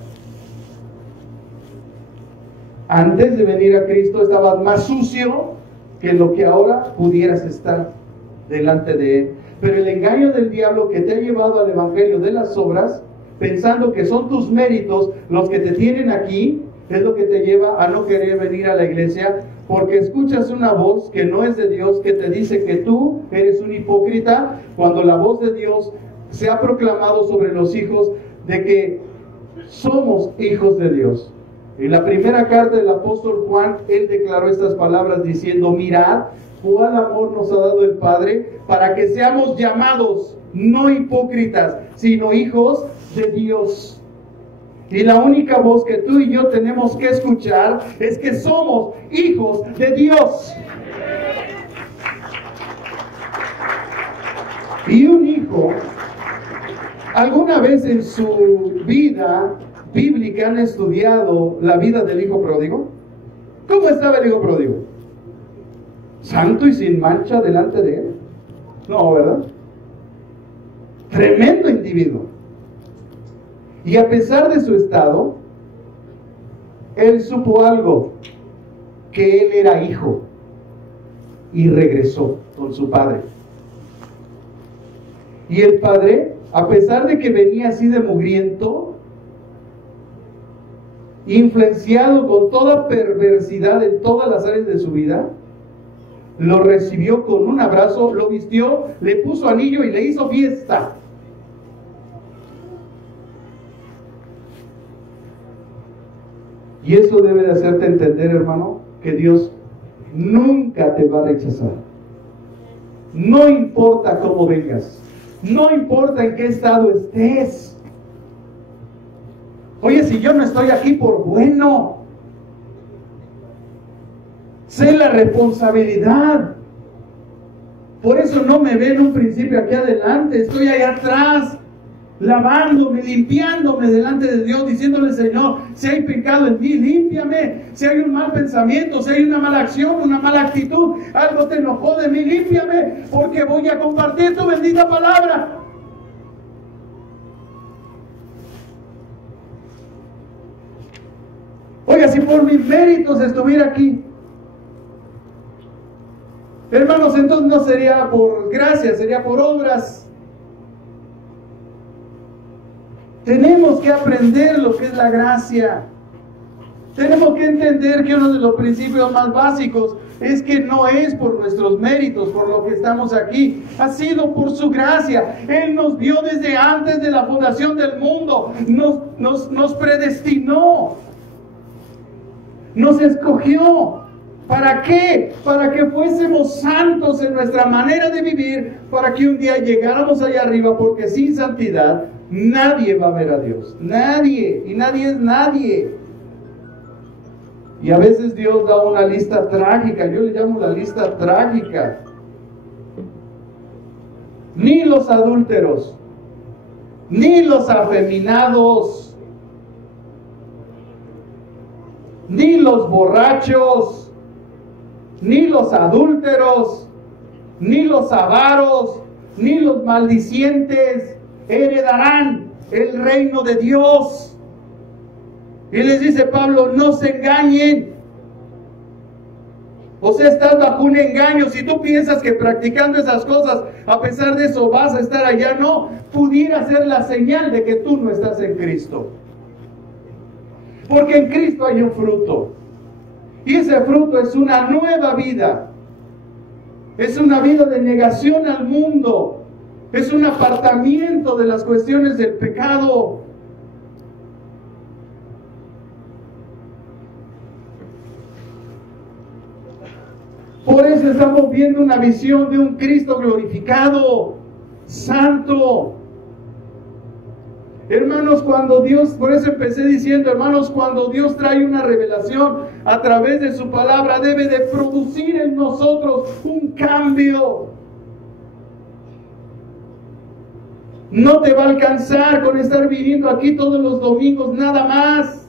Antes de venir a Cristo estabas más sucio que lo que ahora pudieras estar delante de Él. Pero el engaño del diablo que te ha llevado al evangelio de las obras, pensando que son tus méritos los que te tienen aquí, es lo que te lleva a no querer venir a la iglesia, porque escuchas una voz que no es de Dios, que te dice que tú eres un hipócrita, cuando la voz de Dios se ha proclamado sobre los hijos de que somos hijos de Dios. En la primera carta del apóstol Juan, él declaró estas palabras diciendo: mirad cuál amor nos ha dado el Padre para que seamos llamados no hipócritas, sino hijos de Dios. Y la única voz que tú y yo tenemos que escuchar es que somos hijos de Dios. Y un hijo, ¿alguna vez en su vida bíblica han estudiado la vida del hijo pródigo? ¿Cómo estaba el hijo pródigo? ¿Santo y sin mancha delante de él? No, ¿verdad? Tremendo individuo. Y a pesar de su estado, él supo algo, que él era hijo, y regresó con su padre. Y el padre, a pesar de que venía así de mugriento, influenciado con toda perversidad en todas las áreas de su vida, lo recibió con un abrazo, lo vistió, le puso anillo y le hizo fiesta. Y eso debe de hacerte entender, hermano, que Dios nunca te va a rechazar. No importa cómo vengas, no importa en qué estado estés. Oye, si yo no estoy aquí por bueno, sé la responsabilidad. Por eso no me ven un principio aquí adelante, estoy allá atrás, lavándome, limpiándome delante de Dios, diciéndole: Señor, si hay pecado en mí, límpiame. Si hay un mal pensamiento, si hay una mala acción, una mala actitud, algo te enojó de mí, límpiame, porque voy a compartir tu bendita palabra. Oiga, si por mis méritos estuviera aquí, hermanos, entonces no sería por gracia, sería por obras. Tenemos que aprender lo que es la gracia. Tenemos que entender que uno de los principios más básicos es que no es por nuestros méritos, por lo que estamos aquí. Ha sido por su gracia. Él nos vio desde antes de la fundación del mundo. Nos predestinó. Nos escogió. ¿Para qué? Para que fuésemos santos en nuestra manera de vivir, para que un día llegáramos allá arriba, porque sin santidad nadie va a ver a Dios. Nadie. Y nadie es nadie. Y a veces Dios da una lista trágica. Yo le llamo la lista trágica. Ni los adúlteros, ni los afeminados, ni los borrachos, ni los adúlteros, ni los avaros, ni los maldicientes heredarán el reino de Dios. Y les dice Pablo, no se engañen. O sea, estás bajo un engaño. Si tú piensas que practicando esas cosas, a pesar de eso vas a estar allá, no, pudiera ser la señal de que tú no estás en Cristo. Porque en Cristo hay un fruto. Y ese fruto es una nueva vida. Es una vida de negación al mundo. Es un apartamiento de las cuestiones del pecado. Por eso estamos viendo una visión de un Cristo glorificado, santo. Hermanos, cuando Dios, por eso empecé diciendo, hermanos, cuando Dios trae una revelación a través de su palabra, debe de producir en nosotros un cambio. No te va a alcanzar con estar viniendo aquí todos los domingos, nada más.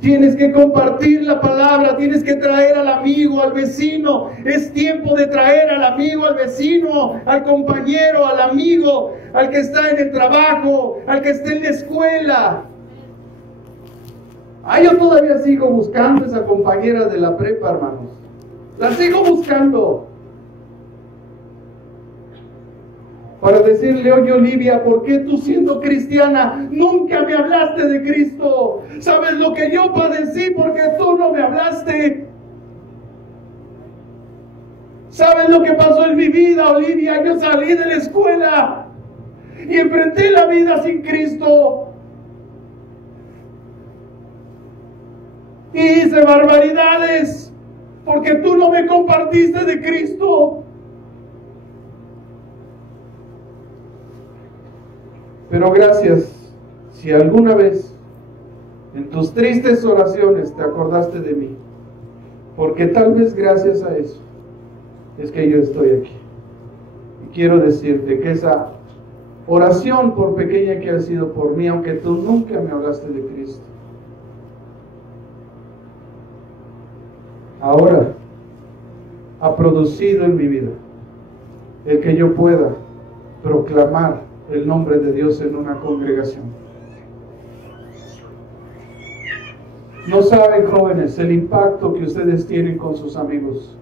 Tienes que compartir la palabra, tienes que traer al amigo, al vecino. Es tiempo de traer al amigo, al vecino, al compañero, al amigo, al que está en el trabajo, al que está en la escuela. Yo todavía sigo buscando esa compañera de la prepa, hermanos. La sigo buscando. Para decirle, oye Olivia, ¿por qué tú siendo cristiana nunca me hablaste de Cristo? ¿Sabes lo que yo padecí porque tú no me hablaste? ¿Sabes lo que pasó en mi vida, Olivia? Yo salí de la escuela y enfrenté la vida sin Cristo. Y hice barbaridades porque tú no me compartiste de Cristo. Pero gracias, si alguna vez en tus tristes oraciones te acordaste de mí, porque tal vez gracias a eso es que yo estoy aquí. Y quiero decirte que esa oración, por pequeña que ha sido por mí, aunque tú nunca me hablaste de Cristo, ahora ha producido en mi vida el que yo pueda proclamar el nombre de Dios en una congregación. No saben, jóvenes, el impacto que ustedes tienen con sus amigos.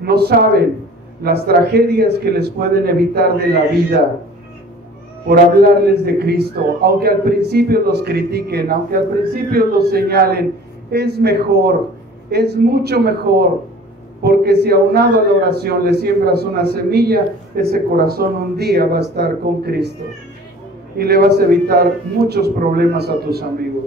No saben las tragedias que les pueden evitar de la vida por hablarles de Cristo. Aunque al principio los critiquen, aunque al principio los señalen, es mejor, es mucho mejor. Porque si aunado a la oración le siembras una semilla, ese corazón un día va a estar con Cristo. Y le vas a evitar muchos problemas a tus amigos.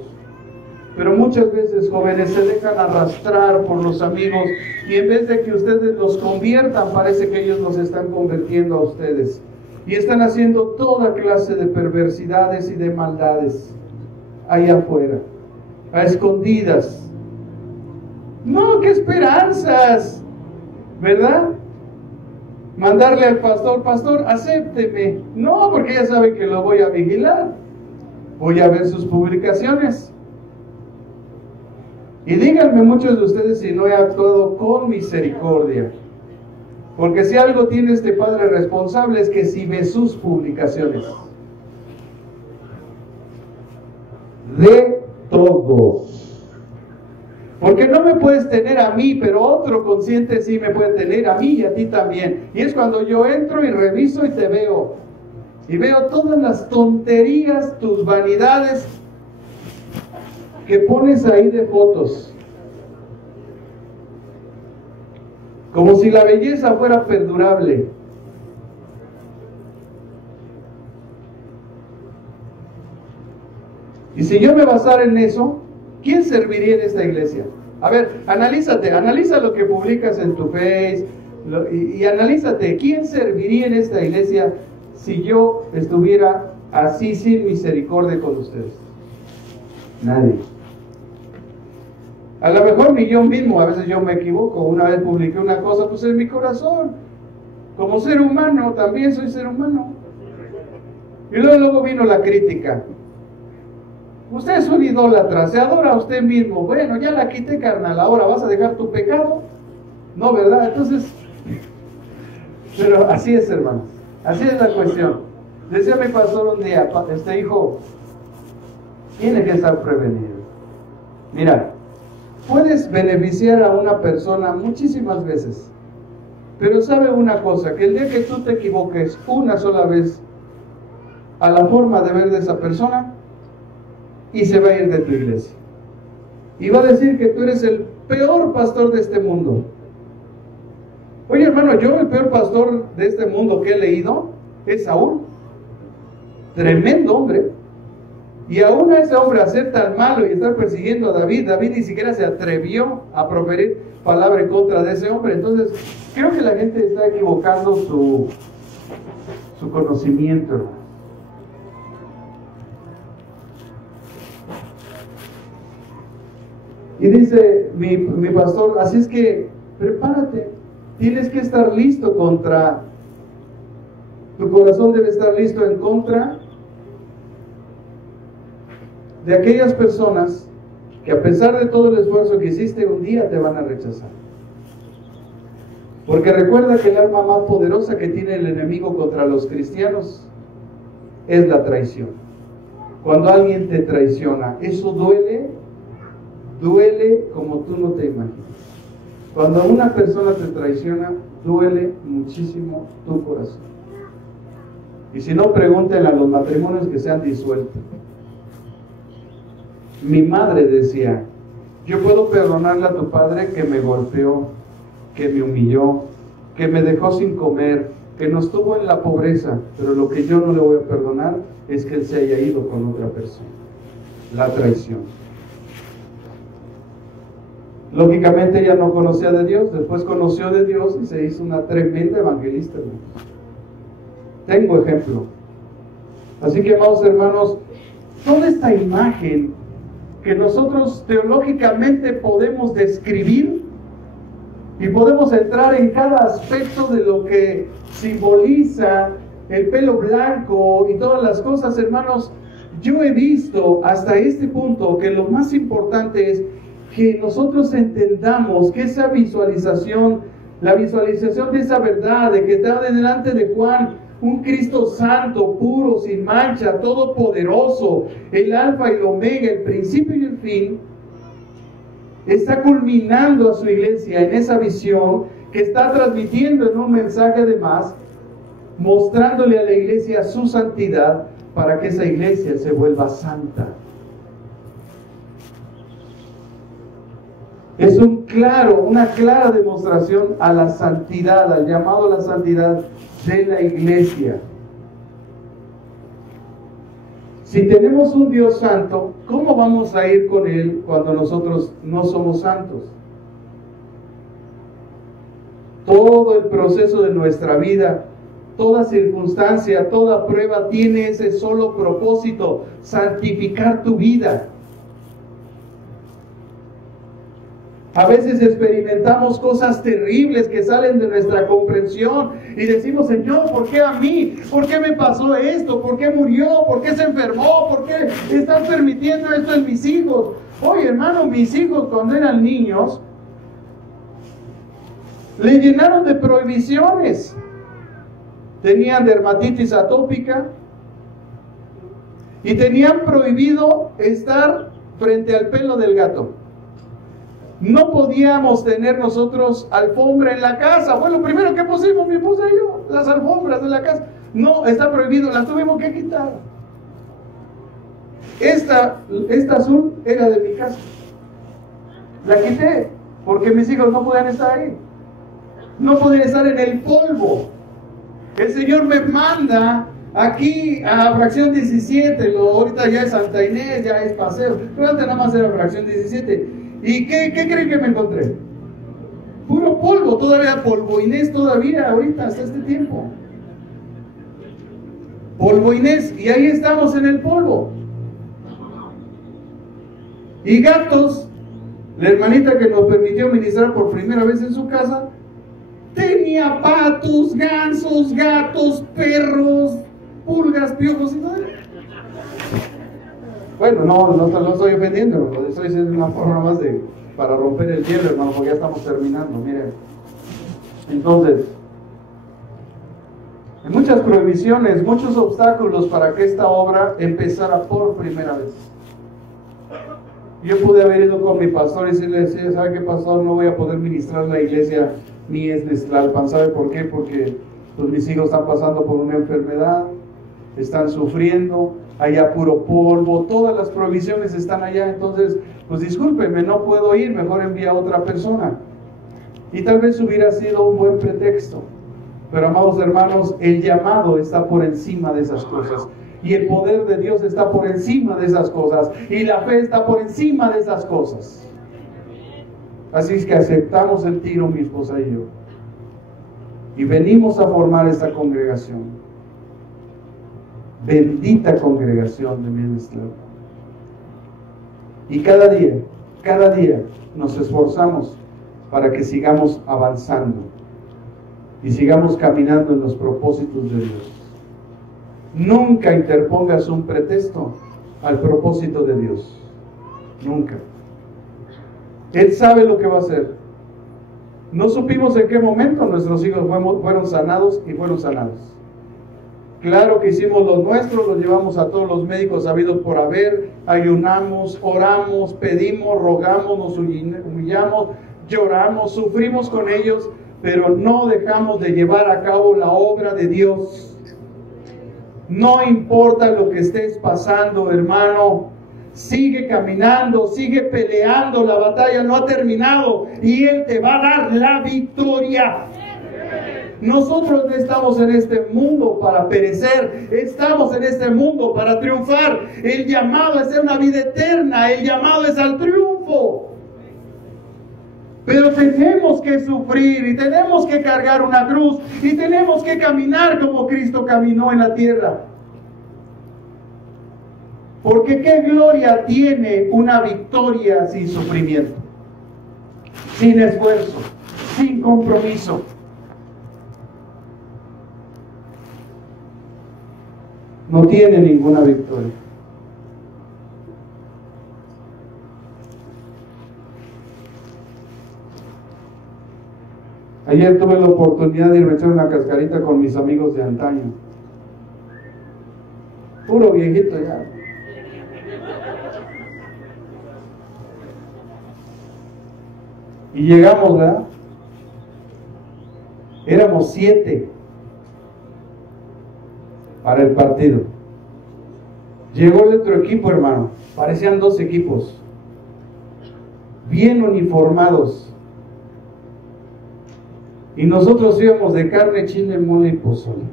Pero muchas veces, jóvenes, se dejan arrastrar por los amigos y en vez de que ustedes los conviertan, parece que ellos los están convirtiendo a ustedes. Y están haciendo toda clase de perversidades y de maldades allá afuera, a escondidas. No, qué esperanzas, ¿verdad? Mandarle al pastor, pastor, acépteme. No, porque ya sabe que lo voy a vigilar. Voy a ver sus publicaciones. Y díganme muchos de ustedes si no he actuado con misericordia. Porque si algo tiene este padre responsable es que si ve sus publicaciones. De todos. Porque no me puedes tener a mí, pero otro consciente sí me puede tener a mí y a ti también. Y es cuando yo entro y reviso y te veo. Y veo todas las tonterías, tus vanidades que pones ahí de fotos. Como si la belleza fuera perdurable. Y si yo me basara en eso, ¿quién serviría en esta iglesia? A ver, analízate, analiza lo que publicas en tu Face y analízate, ¿quién serviría en esta iglesia si yo estuviera así sin misericordia con ustedes? Nadie. A lo mejor ni yo mismo, a veces yo me equivoco. Una vez publiqué una cosa, pues en mi corazón, como ser humano, también soy ser humano. Y luego vino la crítica. Usted es un idólatra, se adora a usted mismo. Bueno, ya la quité, carnal, ahora vas a dejar tu pecado. No, ¿verdad? Entonces, pero así es, hermanos. Así es la cuestión. Decía mi pastor un día, este hijo tiene que estar prevenido. Mira, puedes beneficiar a una persona muchísimas veces, pero sabe una cosa, que el día que tú te equivoques una sola vez a la forma de ver de esa persona, y se va a ir de tu iglesia. Y va a decir que tú eres el peor pastor de este mundo. Oye, hermano, yo el peor pastor de este mundo que he leído es Saúl. Tremendo hombre. Y aún a ese hombre, a ser tan malo y estar persiguiendo a David, David ni siquiera se atrevió a proferir palabra en contra de ese hombre. Entonces, creo que la gente está equivocando su conocimiento, hermano. Y dice mi pastor, así es que prepárate, tienes que estar listo contra, tu corazón debe estar listo en contra de aquellas personas que a pesar de todo el esfuerzo que hiciste, un día te van a rechazar. Porque recuerda que el arma más poderosa que tiene el enemigo contra los cristianos es la traición. Cuando alguien te traiciona, eso duele como tú no te imaginas. Cuando una persona te traiciona, duele muchísimo tu corazón. Y si no, pregúntenle a los matrimonios que se han disuelto. Mi madre decía, yo puedo perdonarle a tu padre que me golpeó, que me humilló, que me dejó sin comer, que nos tuvo en la pobreza, pero lo que yo no le voy a perdonar es que él se haya ido con otra persona. La traición. Lógicamente ella no conocía de Dios, después conoció de Dios y se hizo una tremenda evangelista, hermanos. Tengo ejemplo. Así que, amados hermanos, toda esta imagen que nosotros teológicamente podemos describir y podemos entrar en cada aspecto de lo que simboliza el pelo blanco y todas las cosas, hermanos, yo he visto hasta este punto que lo más importante es que nosotros entendamos que esa visualización, la visualización de esa verdad, de que está delante de Juan un Cristo santo, puro, sin mancha, todopoderoso, el alfa y el omega, el principio y el fin, está culminando a su iglesia en esa visión que está transmitiendo en un mensaje además, mostrándole a la iglesia su santidad para que esa iglesia se vuelva santa. Es una clara demostración a la santidad, al llamado a la santidad de la iglesia. Si tenemos un Dios santo, ¿cómo vamos a ir con Él cuando nosotros no somos santos? Todo el proceso de nuestra vida, toda circunstancia, toda prueba tiene ese solo propósito: santificar tu vida. A veces experimentamos cosas terribles que salen de nuestra comprensión y decimos, Señor, ¿por qué a mí? ¿Por qué me pasó esto? ¿Por qué murió? ¿Por qué se enfermó? ¿Por qué están permitiendo esto en mis hijos? Oye, hermano, mis hijos cuando eran niños le llenaron de prohibiciones. Tenían dermatitis atópica y tenían prohibido estar frente al pelo del gato. No podíamos tener nosotros alfombra en la casa. Fue lo primero que pusimos mi esposa y yo, las alfombras de la casa. No, está prohibido, las tuvimos que quitar. Esta azul era de mi casa. La quité porque mis hijos no podían estar ahí. No podían estar en el polvo. El Señor me manda aquí a fracción 17, ahorita ya es Santa Inés, ya es Paseo, pero antes nada más era fracción 17. ¿Y qué creen que me encontré? Puro polvo, todavía polvo Inés, todavía ahorita, hasta este tiempo. Polvo Inés, y ahí estamos en el polvo. Y gatos, la hermanita que nos permitió ministrar por primera vez en su casa, tenía patos, gansos, gatos, perros, pulgas, piojos y nada. Bueno, no estoy ofendiendo, lo estoy diciendo de una forma más para romper el hielo, hermano, porque ya estamos terminando, miren. Entonces, hay muchas prohibiciones, muchos obstáculos para que esta obra empezara por primera vez. Yo pude haber ido con mi pastor y decirle, ¿sabe qué, pastor? No voy a poder ministrar la iglesia ni es Tlalpan. ¿Sabe por qué? Porque pues, mis hijos están pasando por una enfermedad, están sufriendo, allá puro polvo, todas las provisiones están allá, entonces, pues discúlpeme, no puedo ir, mejor envía a otra persona. Y tal vez hubiera sido un buen pretexto. Pero amados hermanos, el llamado está por encima de esas cosas. Y el poder de Dios está por encima de esas cosas. Y la fe está por encima de esas cosas. Así es que aceptamos el tiro, mi esposa y yo. Y venimos a formar esta congregación. Bendita congregación de Ministro. Y cada día nos esforzamos para que sigamos avanzando y sigamos caminando en los propósitos de Dios. Nunca interpongas un pretexto al propósito de Dios. Nunca. Él sabe lo que va a hacer. No supimos en qué momento nuestros hijos fueron sanados y fueron sanados. Claro que hicimos lo nuestro, los llevamos a todos los médicos habidos por haber, ayunamos, oramos, pedimos, rogamos, nos humillamos, lloramos, sufrimos con ellos, pero no dejamos de llevar a cabo la obra de Dios. No importa lo que estés pasando, hermano, sigue caminando, sigue peleando, la batalla no ha terminado y Él te va a dar la victoria. Nosotros no estamos en este mundo para perecer, estamos en este mundo para triunfar. El llamado es a una vida eterna, el llamado es al triunfo. Pero tenemos que sufrir y tenemos que cargar una cruz y tenemos que caminar como Cristo caminó en la tierra. Porque qué gloria tiene una victoria sin sufrimiento, sin esfuerzo, sin compromiso. No tiene ninguna victoria. Ayer tuve la oportunidad de irme a echar una cascarita con mis amigos de antaño. Puro viejito ya. Y llegamos, ¿verdad? Éramos 7 para el partido. Llegó el otro equipo, hermano. Parecían 2 equipos. Bien uniformados. Y nosotros íbamos de carne, chile, mole y pozole.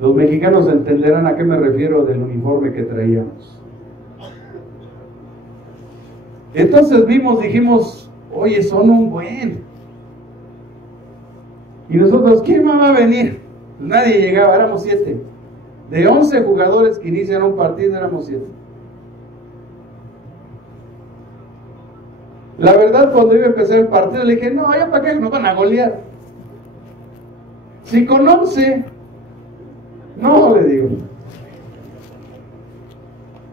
Los mexicanos entenderán a qué me refiero del uniforme que traíamos. Entonces dijimos, oye, son un buen. Y nosotros, ¿quién más va a venir? Nadie llegaba, éramos 7. De 11 jugadores que inician un partido, éramos 7. La verdad, cuando iba a empezar el partido, le dije, no, ya para qué nos van a golear. Si con 11, no, le digo.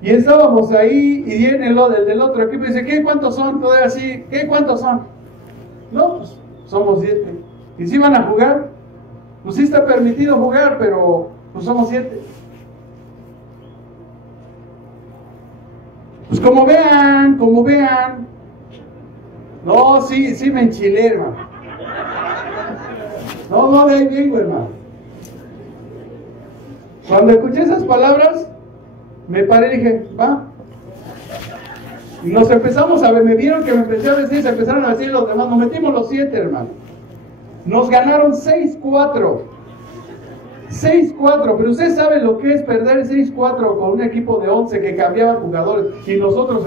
Y estábamos ahí, y viene el del otro equipo y dice, ¿qué? ¿Cuántos son? Todavía así, ¿qué? ¿Cuántos son? No, pues somos 7. ¿Y si van a jugar? Pues sí está permitido jugar, pero pues somos 7. Pues como vean. No, sí me enchilé, hermano. No, de ahí vengo, hermano. Cuando escuché esas palabras, me paré y dije, va. Y nos empezamos a ver, me vieron que me empecé a decir, se empezaron a decir los demás, nos metimos los 7, hermano. Nos ganaron 6-4. 6-4, pero usted sabe lo que es perder 6-4 con un equipo de 11 que cambiaban jugadores y nosotros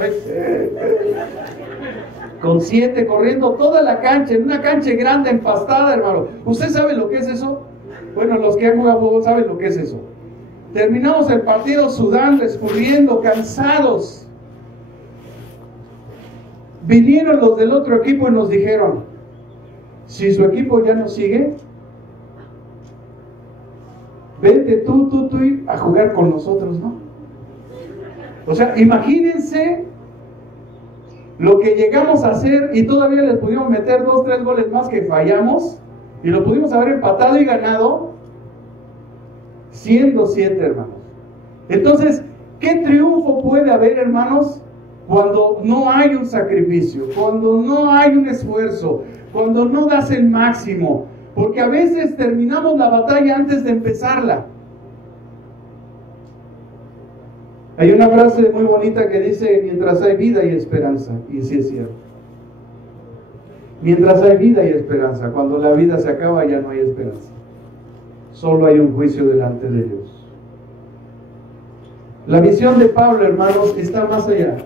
con 7 corriendo toda la cancha, en una cancha grande empastada, hermano. ¿Usted sabe lo que es eso? Bueno, los que han jugado fútbol saben lo que es eso. Terminamos el partido sudando, escurriendo, cansados. Vinieron los del otro equipo y nos dijeron, si su equipo ya no sigue, vente tú a jugar con nosotros, ¿no? O sea, imagínense lo que llegamos a hacer y todavía les pudimos meter 2, 3 goles más que fallamos y lo pudimos haber empatado y ganado siendo 7, hermanos. Entonces, ¿qué triunfo puede haber, hermanos, cuando no hay un sacrificio, cuando no hay un esfuerzo, cuando no das el máximo? Porque a veces terminamos la batalla antes de empezarla. Hay una frase muy bonita que dice: mientras hay vida hay esperanza. Y sí es cierto. Mientras hay vida hay esperanza. Cuando la vida se acaba ya no hay esperanza. Solo hay un juicio delante de Dios. La visión de Pablo, hermanos, está más allá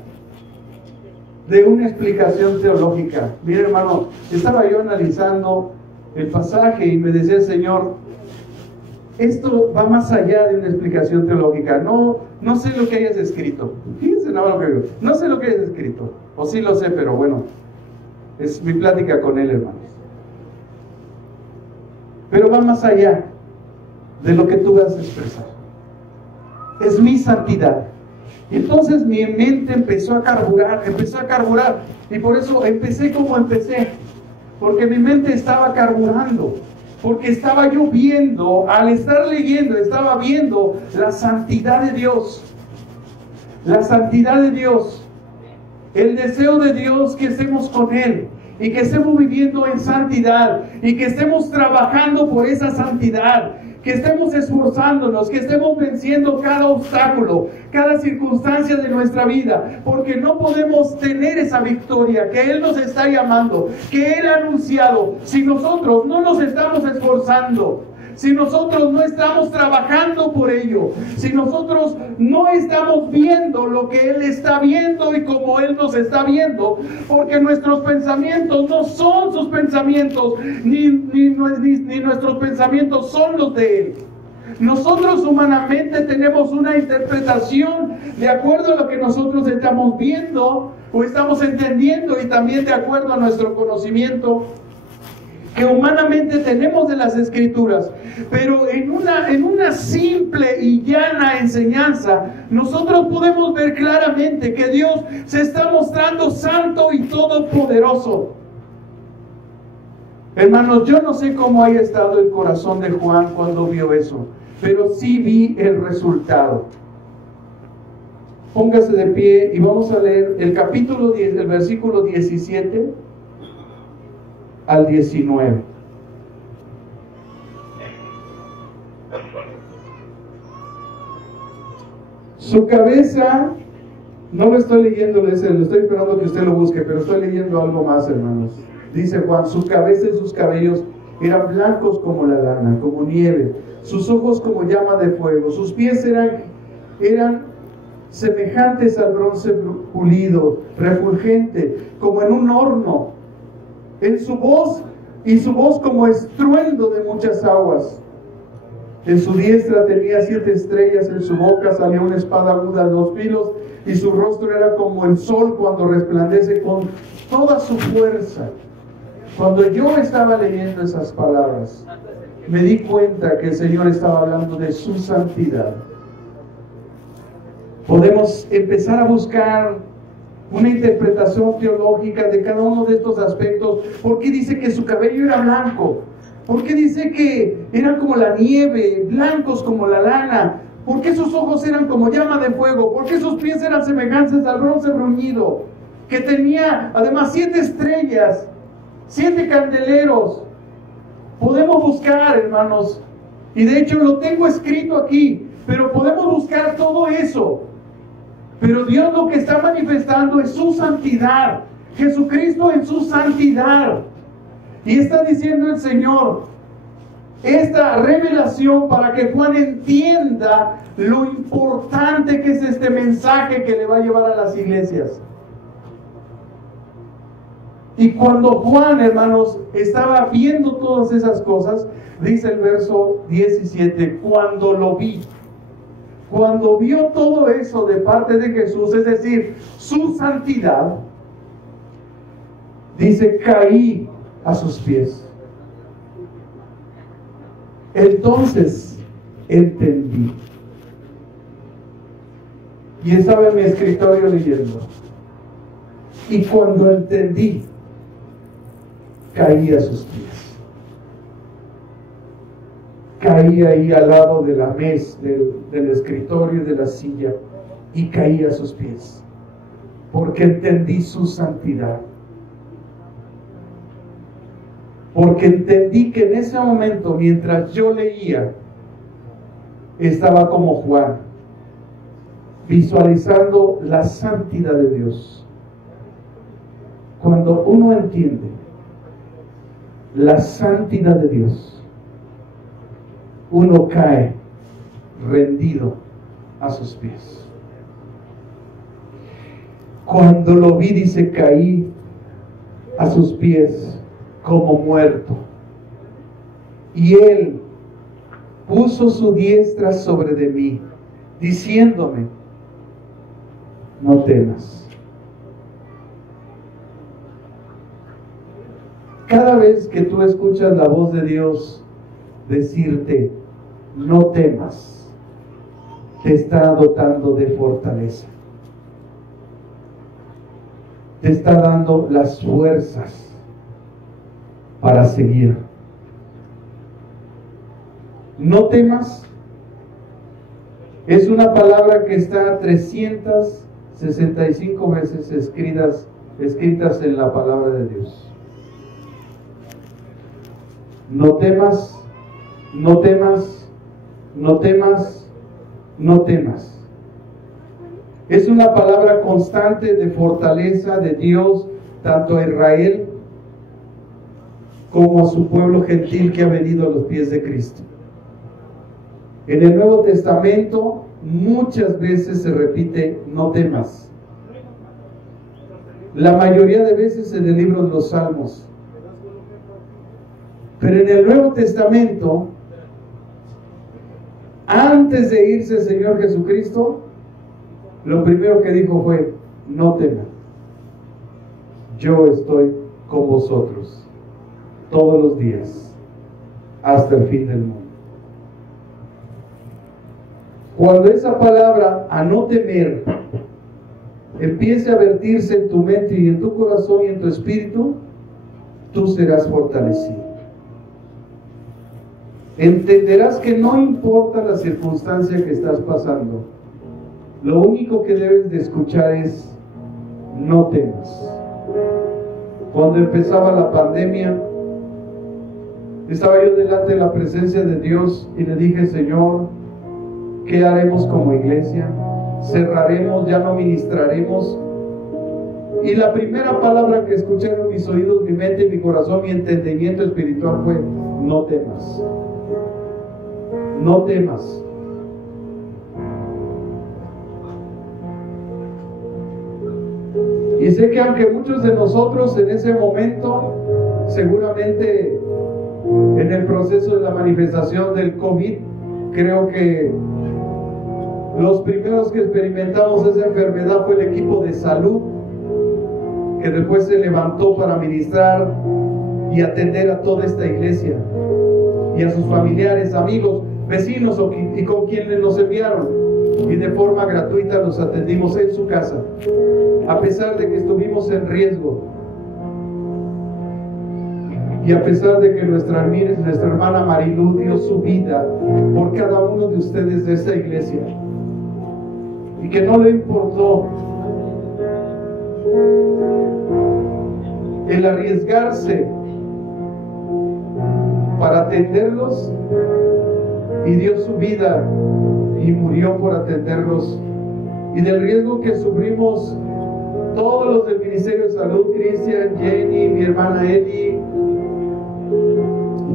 de una explicación teológica. Mire, hermano, estaba yo analizando el pasaje y me decía el Señor, esto va más allá de una explicación teológica. No sé lo que hayas escrito. Fíjense nada lo que digo. No sé lo que hayas escrito. O sí lo sé, pero bueno, es mi plática con él, hermanos. Pero va más allá de lo que tú vas a expresar. Es mi santidad. Y entonces mi mente empezó a carburar. Y por eso empecé como empecé. Porque mi mente estaba carburando. Porque estaba yo viendo, al estar leyendo, estaba viendo la santidad de Dios. La santidad de Dios. El deseo de Dios que estemos con Él. Y que estemos viviendo en santidad. Y que estemos trabajando por esa santidad. Que estemos esforzándonos, que estemos venciendo cada obstáculo, cada circunstancia de nuestra vida, porque no podemos tener esa victoria que Él nos está llamando, que Él ha anunciado, si nosotros no nos estamos esforzando, si nosotros no estamos trabajando por ello, si nosotros no estamos viendo lo que Él está viendo y como Él nos está viendo, porque nuestros pensamientos no son sus pensamientos, ni nuestros pensamientos son los de Él. Nosotros humanamente tenemos una interpretación de acuerdo a lo que nosotros estamos viendo o estamos entendiendo y también de acuerdo a nuestro conocimiento que humanamente tenemos de las Escrituras, pero en una simple y llana enseñanza, nosotros podemos ver claramente que Dios se está mostrando santo y todopoderoso. Hermanos, yo no sé cómo haya estado el corazón de Juan cuando vio eso, pero sí vi el resultado. Póngase de pie y vamos a leer el capítulo 10, el versículo 17 al 19. Su cabeza, no lo estoy leyendo, lo estoy esperando que usted lo busque, pero estoy leyendo algo más, hermanos. Dice Juan, su cabeza y sus cabellos eran blancos como la lana, como nieve, sus ojos como llama de fuego, sus pies eran semejantes al bronce pulido, refulgente, como en un horno. En su voz como estruendo de muchas aguas. En su diestra tenía 7 estrellas, en su boca salía una espada aguda de 2 filos, y su rostro era como el sol cuando resplandece con toda su fuerza. Cuando yo estaba leyendo esas palabras, me di cuenta que el Señor estaba hablando de su santidad. Podemos empezar a buscar una interpretación teológica de cada uno de estos aspectos. ¿Por qué dice que su cabello era blanco? ¿Por qué dice que eran como la nieve, blancos como la lana? ¿Por qué sus ojos eran como llama de fuego? ¿Por qué sus pies eran semejantes al bronce bruñido? Que tenía además 7 estrellas, 7 candeleros. Podemos buscar, hermanos, y de hecho lo tengo escrito aquí, pero podemos buscar todo eso. Pero Dios lo que está manifestando es su santidad. Jesucristo en su santidad. Y está diciendo el Señor esta revelación para que Juan entienda lo importante que es este mensaje que le va a llevar a las iglesias. Y cuando Juan, hermanos, estaba viendo todas esas cosas, dice el verso 17, cuando lo vi. Cuando vio todo eso de parte de Jesús, es decir, su santidad, dice, caí a sus pies. Entonces entendí. Y estaba en mi escritorio leyendo. Y cuando entendí, caí a sus pies. Caí ahí al lado de la mesa, del escritorio y de la silla, y caí a sus pies. Porque entendí su santidad. Porque entendí que en ese momento, mientras yo leía, estaba como Juan, visualizando la santidad de Dios. Cuando uno entiende la santidad de Dios, uno cae rendido a sus pies. Cuando lo vi, dice, caí a sus pies como muerto. Y Él puso su diestra sobre de mí, diciéndome, no temas. Cada vez que tú escuchas la voz de Dios decirte, no temas, te está dotando de fortaleza. Te está dando las fuerzas para seguir. No temas es una palabra que está 365 veces escritas en la palabra de Dios. No temas, no temas, no temas, no temas. Es una palabra constante de fortaleza de Dios, tanto a Israel como a su pueblo gentil que ha venido a los pies de Cristo. En el Nuevo Testamento muchas veces se repite, no temas. La mayoría de veces en el libro de los Salmos. Pero en el Nuevo Testamento, antes de irse el Señor Jesucristo, lo primero que dijo fue, no teman, yo estoy con vosotros todos los días, hasta el fin del mundo. Cuando esa palabra, a no temer, empiece a vertirse en tu mente y en tu corazón y en tu espíritu, tú serás fortalecido. Entenderás que no importa la circunstancia que estás pasando, lo único que debes de escuchar es, no temas. Cuando empezaba la pandemia, estaba yo delante de la presencia de Dios y le dije, Señor, ¿qué haremos como iglesia? ¿Cerraremos? ¿Ya no ministraremos? Y la primera palabra que escucharon mis oídos, mi mente, mi corazón, mi entendimiento espiritual fue, no temas. No temas. Y sé que aunque muchos de nosotros en ese momento, seguramente en el proceso de la manifestación del COVID, creo que los primeros que experimentamos esa enfermedad fue el equipo de salud, que después se levantó para ministrar y atender a toda esta iglesia y a sus familiares, amigos, vecinos y con quienes nos enviaron, y de forma gratuita los atendimos en su casa, a pesar de que estuvimos en riesgo y a pesar de que nuestra hermana Marilu dio su vida por cada uno de ustedes de esta iglesia, y que no le importó el arriesgarse para atenderlos, y dio su vida y murió por atenderlos, y del riesgo que sufrimos todos los del Ministerio de Salud, Cristian, Jenny, mi hermana Eli,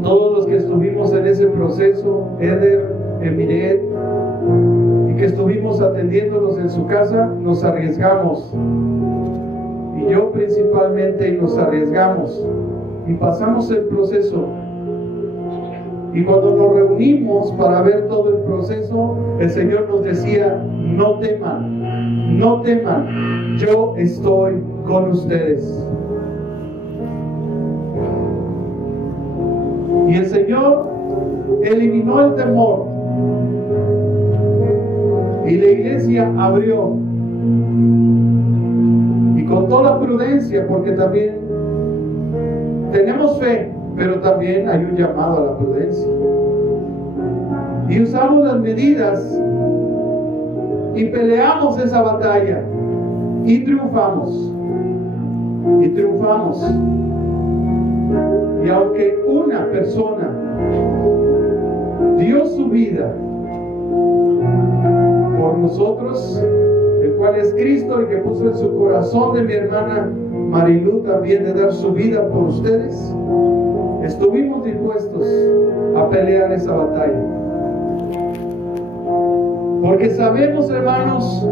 todos los que estuvimos en ese proceso, Eder, Emiret, y que estuvimos atendiéndolos en su casa, nos arriesgamos, y yo principalmente, y nos arriesgamos y pasamos el proceso. Y cuando nos reunimos para ver todo el proceso, el Señor nos decía, no teman, no teman, yo estoy con ustedes. Y el Señor eliminó el temor Y la iglesia abrió. Y con toda prudencia, porque también tenemos fe, pero también hay un llamado a la prudencia. Y usamos las medidas y peleamos esa batalla y triunfamos. Y triunfamos. Y aunque una persona dio su vida por nosotros, el cual es Cristo, el que puso en su corazón de mi hermana Marilu también de dar su vida por ustedes, estuvimos dispuestos a pelear esa batalla. Porque sabemos, hermanos,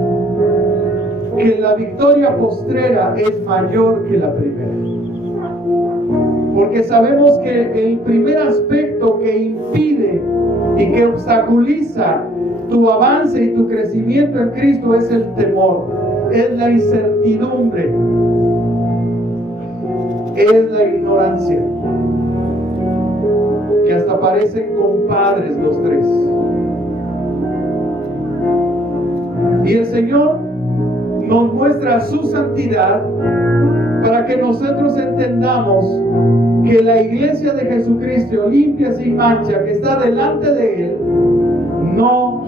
que la victoria postrera es mayor que la primera. Porque sabemos que el primer aspecto que impide y que obstaculiza tu avance y tu crecimiento en Cristo es el temor, es la incertidumbre, es la ignorancia, que hasta parecen compadres los tres. Y el Señor nos muestra su santidad para que nosotros entendamos que la iglesia de Jesucristo, limpia sin mancha, que está delante de Él, no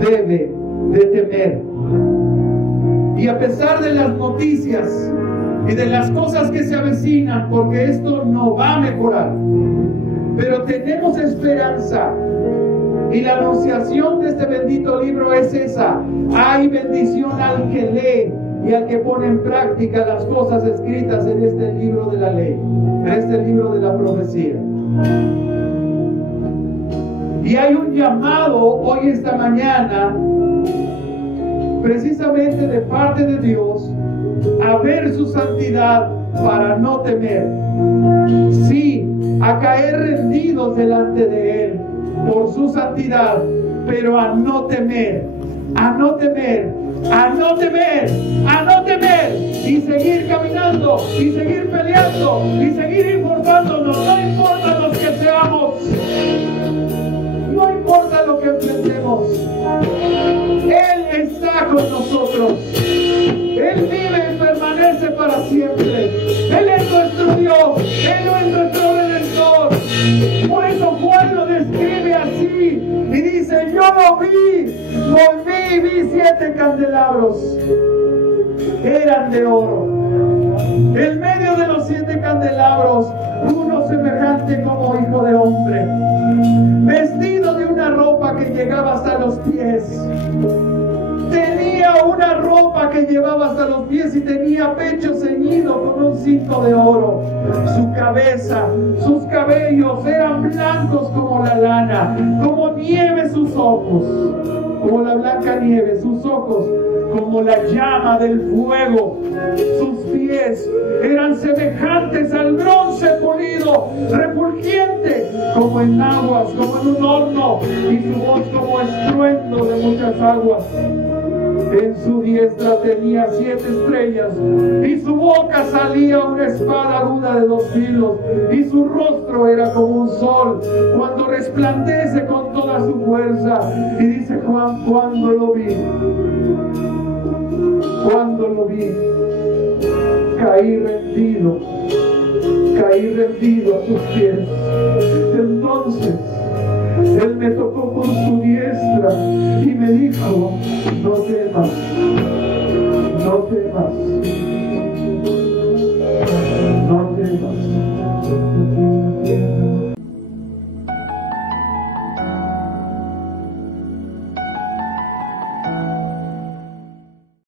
debe de temer. Y a pesar de las noticias y de las cosas que se avecinan, porque esto no va a mejorar, pero tenemos esperanza. Y la anunciación de este bendito libro es esa: hay bendición al que lee y al que pone en práctica las cosas escritas en este libro de la ley, en este libro de la profecía. Y hay un llamado hoy, esta mañana, precisamente de parte de Dios, a ver su santidad para no temer. Sí, a caer rendidos delante de Él por su santidad, pero a no temer, a no temer, a no temer, a no temer, y seguir caminando, y seguir peleando, y seguir informándonos. No importa los que seamos, no importa lo que enfrentemos, Él está con nosotros. Él vive y permanece para siempre. Él es nuestro Dios, Él es nuestro Redentor. Por eso Juan lo describe así y dice: yo lo vi 7 candelabros, eran de oro. En medio de los 7 candelabros, uno semejante como hijo de hombre, vestido de una ropa que llegaba hasta los pies. Tenía una ropa que llevaba hasta los pies y tenía pecho ceñido con un cinto de oro. Su cabeza, sus cabellos eran blancos como la lana, como nieve sus ojos, como la blanca nieve, sus ojos como la llama del fuego. Sus pies eran semejantes al bronce pulido, refulgente como en aguas, como en un horno, y su voz como estruendo de muchas aguas. En su diestra tenía 7 estrellas, y su boca salía una espada aguda de 2 filos, y su rostro era como un sol cuando resplandece con toda su fuerza. Y dice Juan: cuando lo vi, caí rendido a sus pies. Entonces Él me tocó con su diestra y me dijo: no temas, no temas.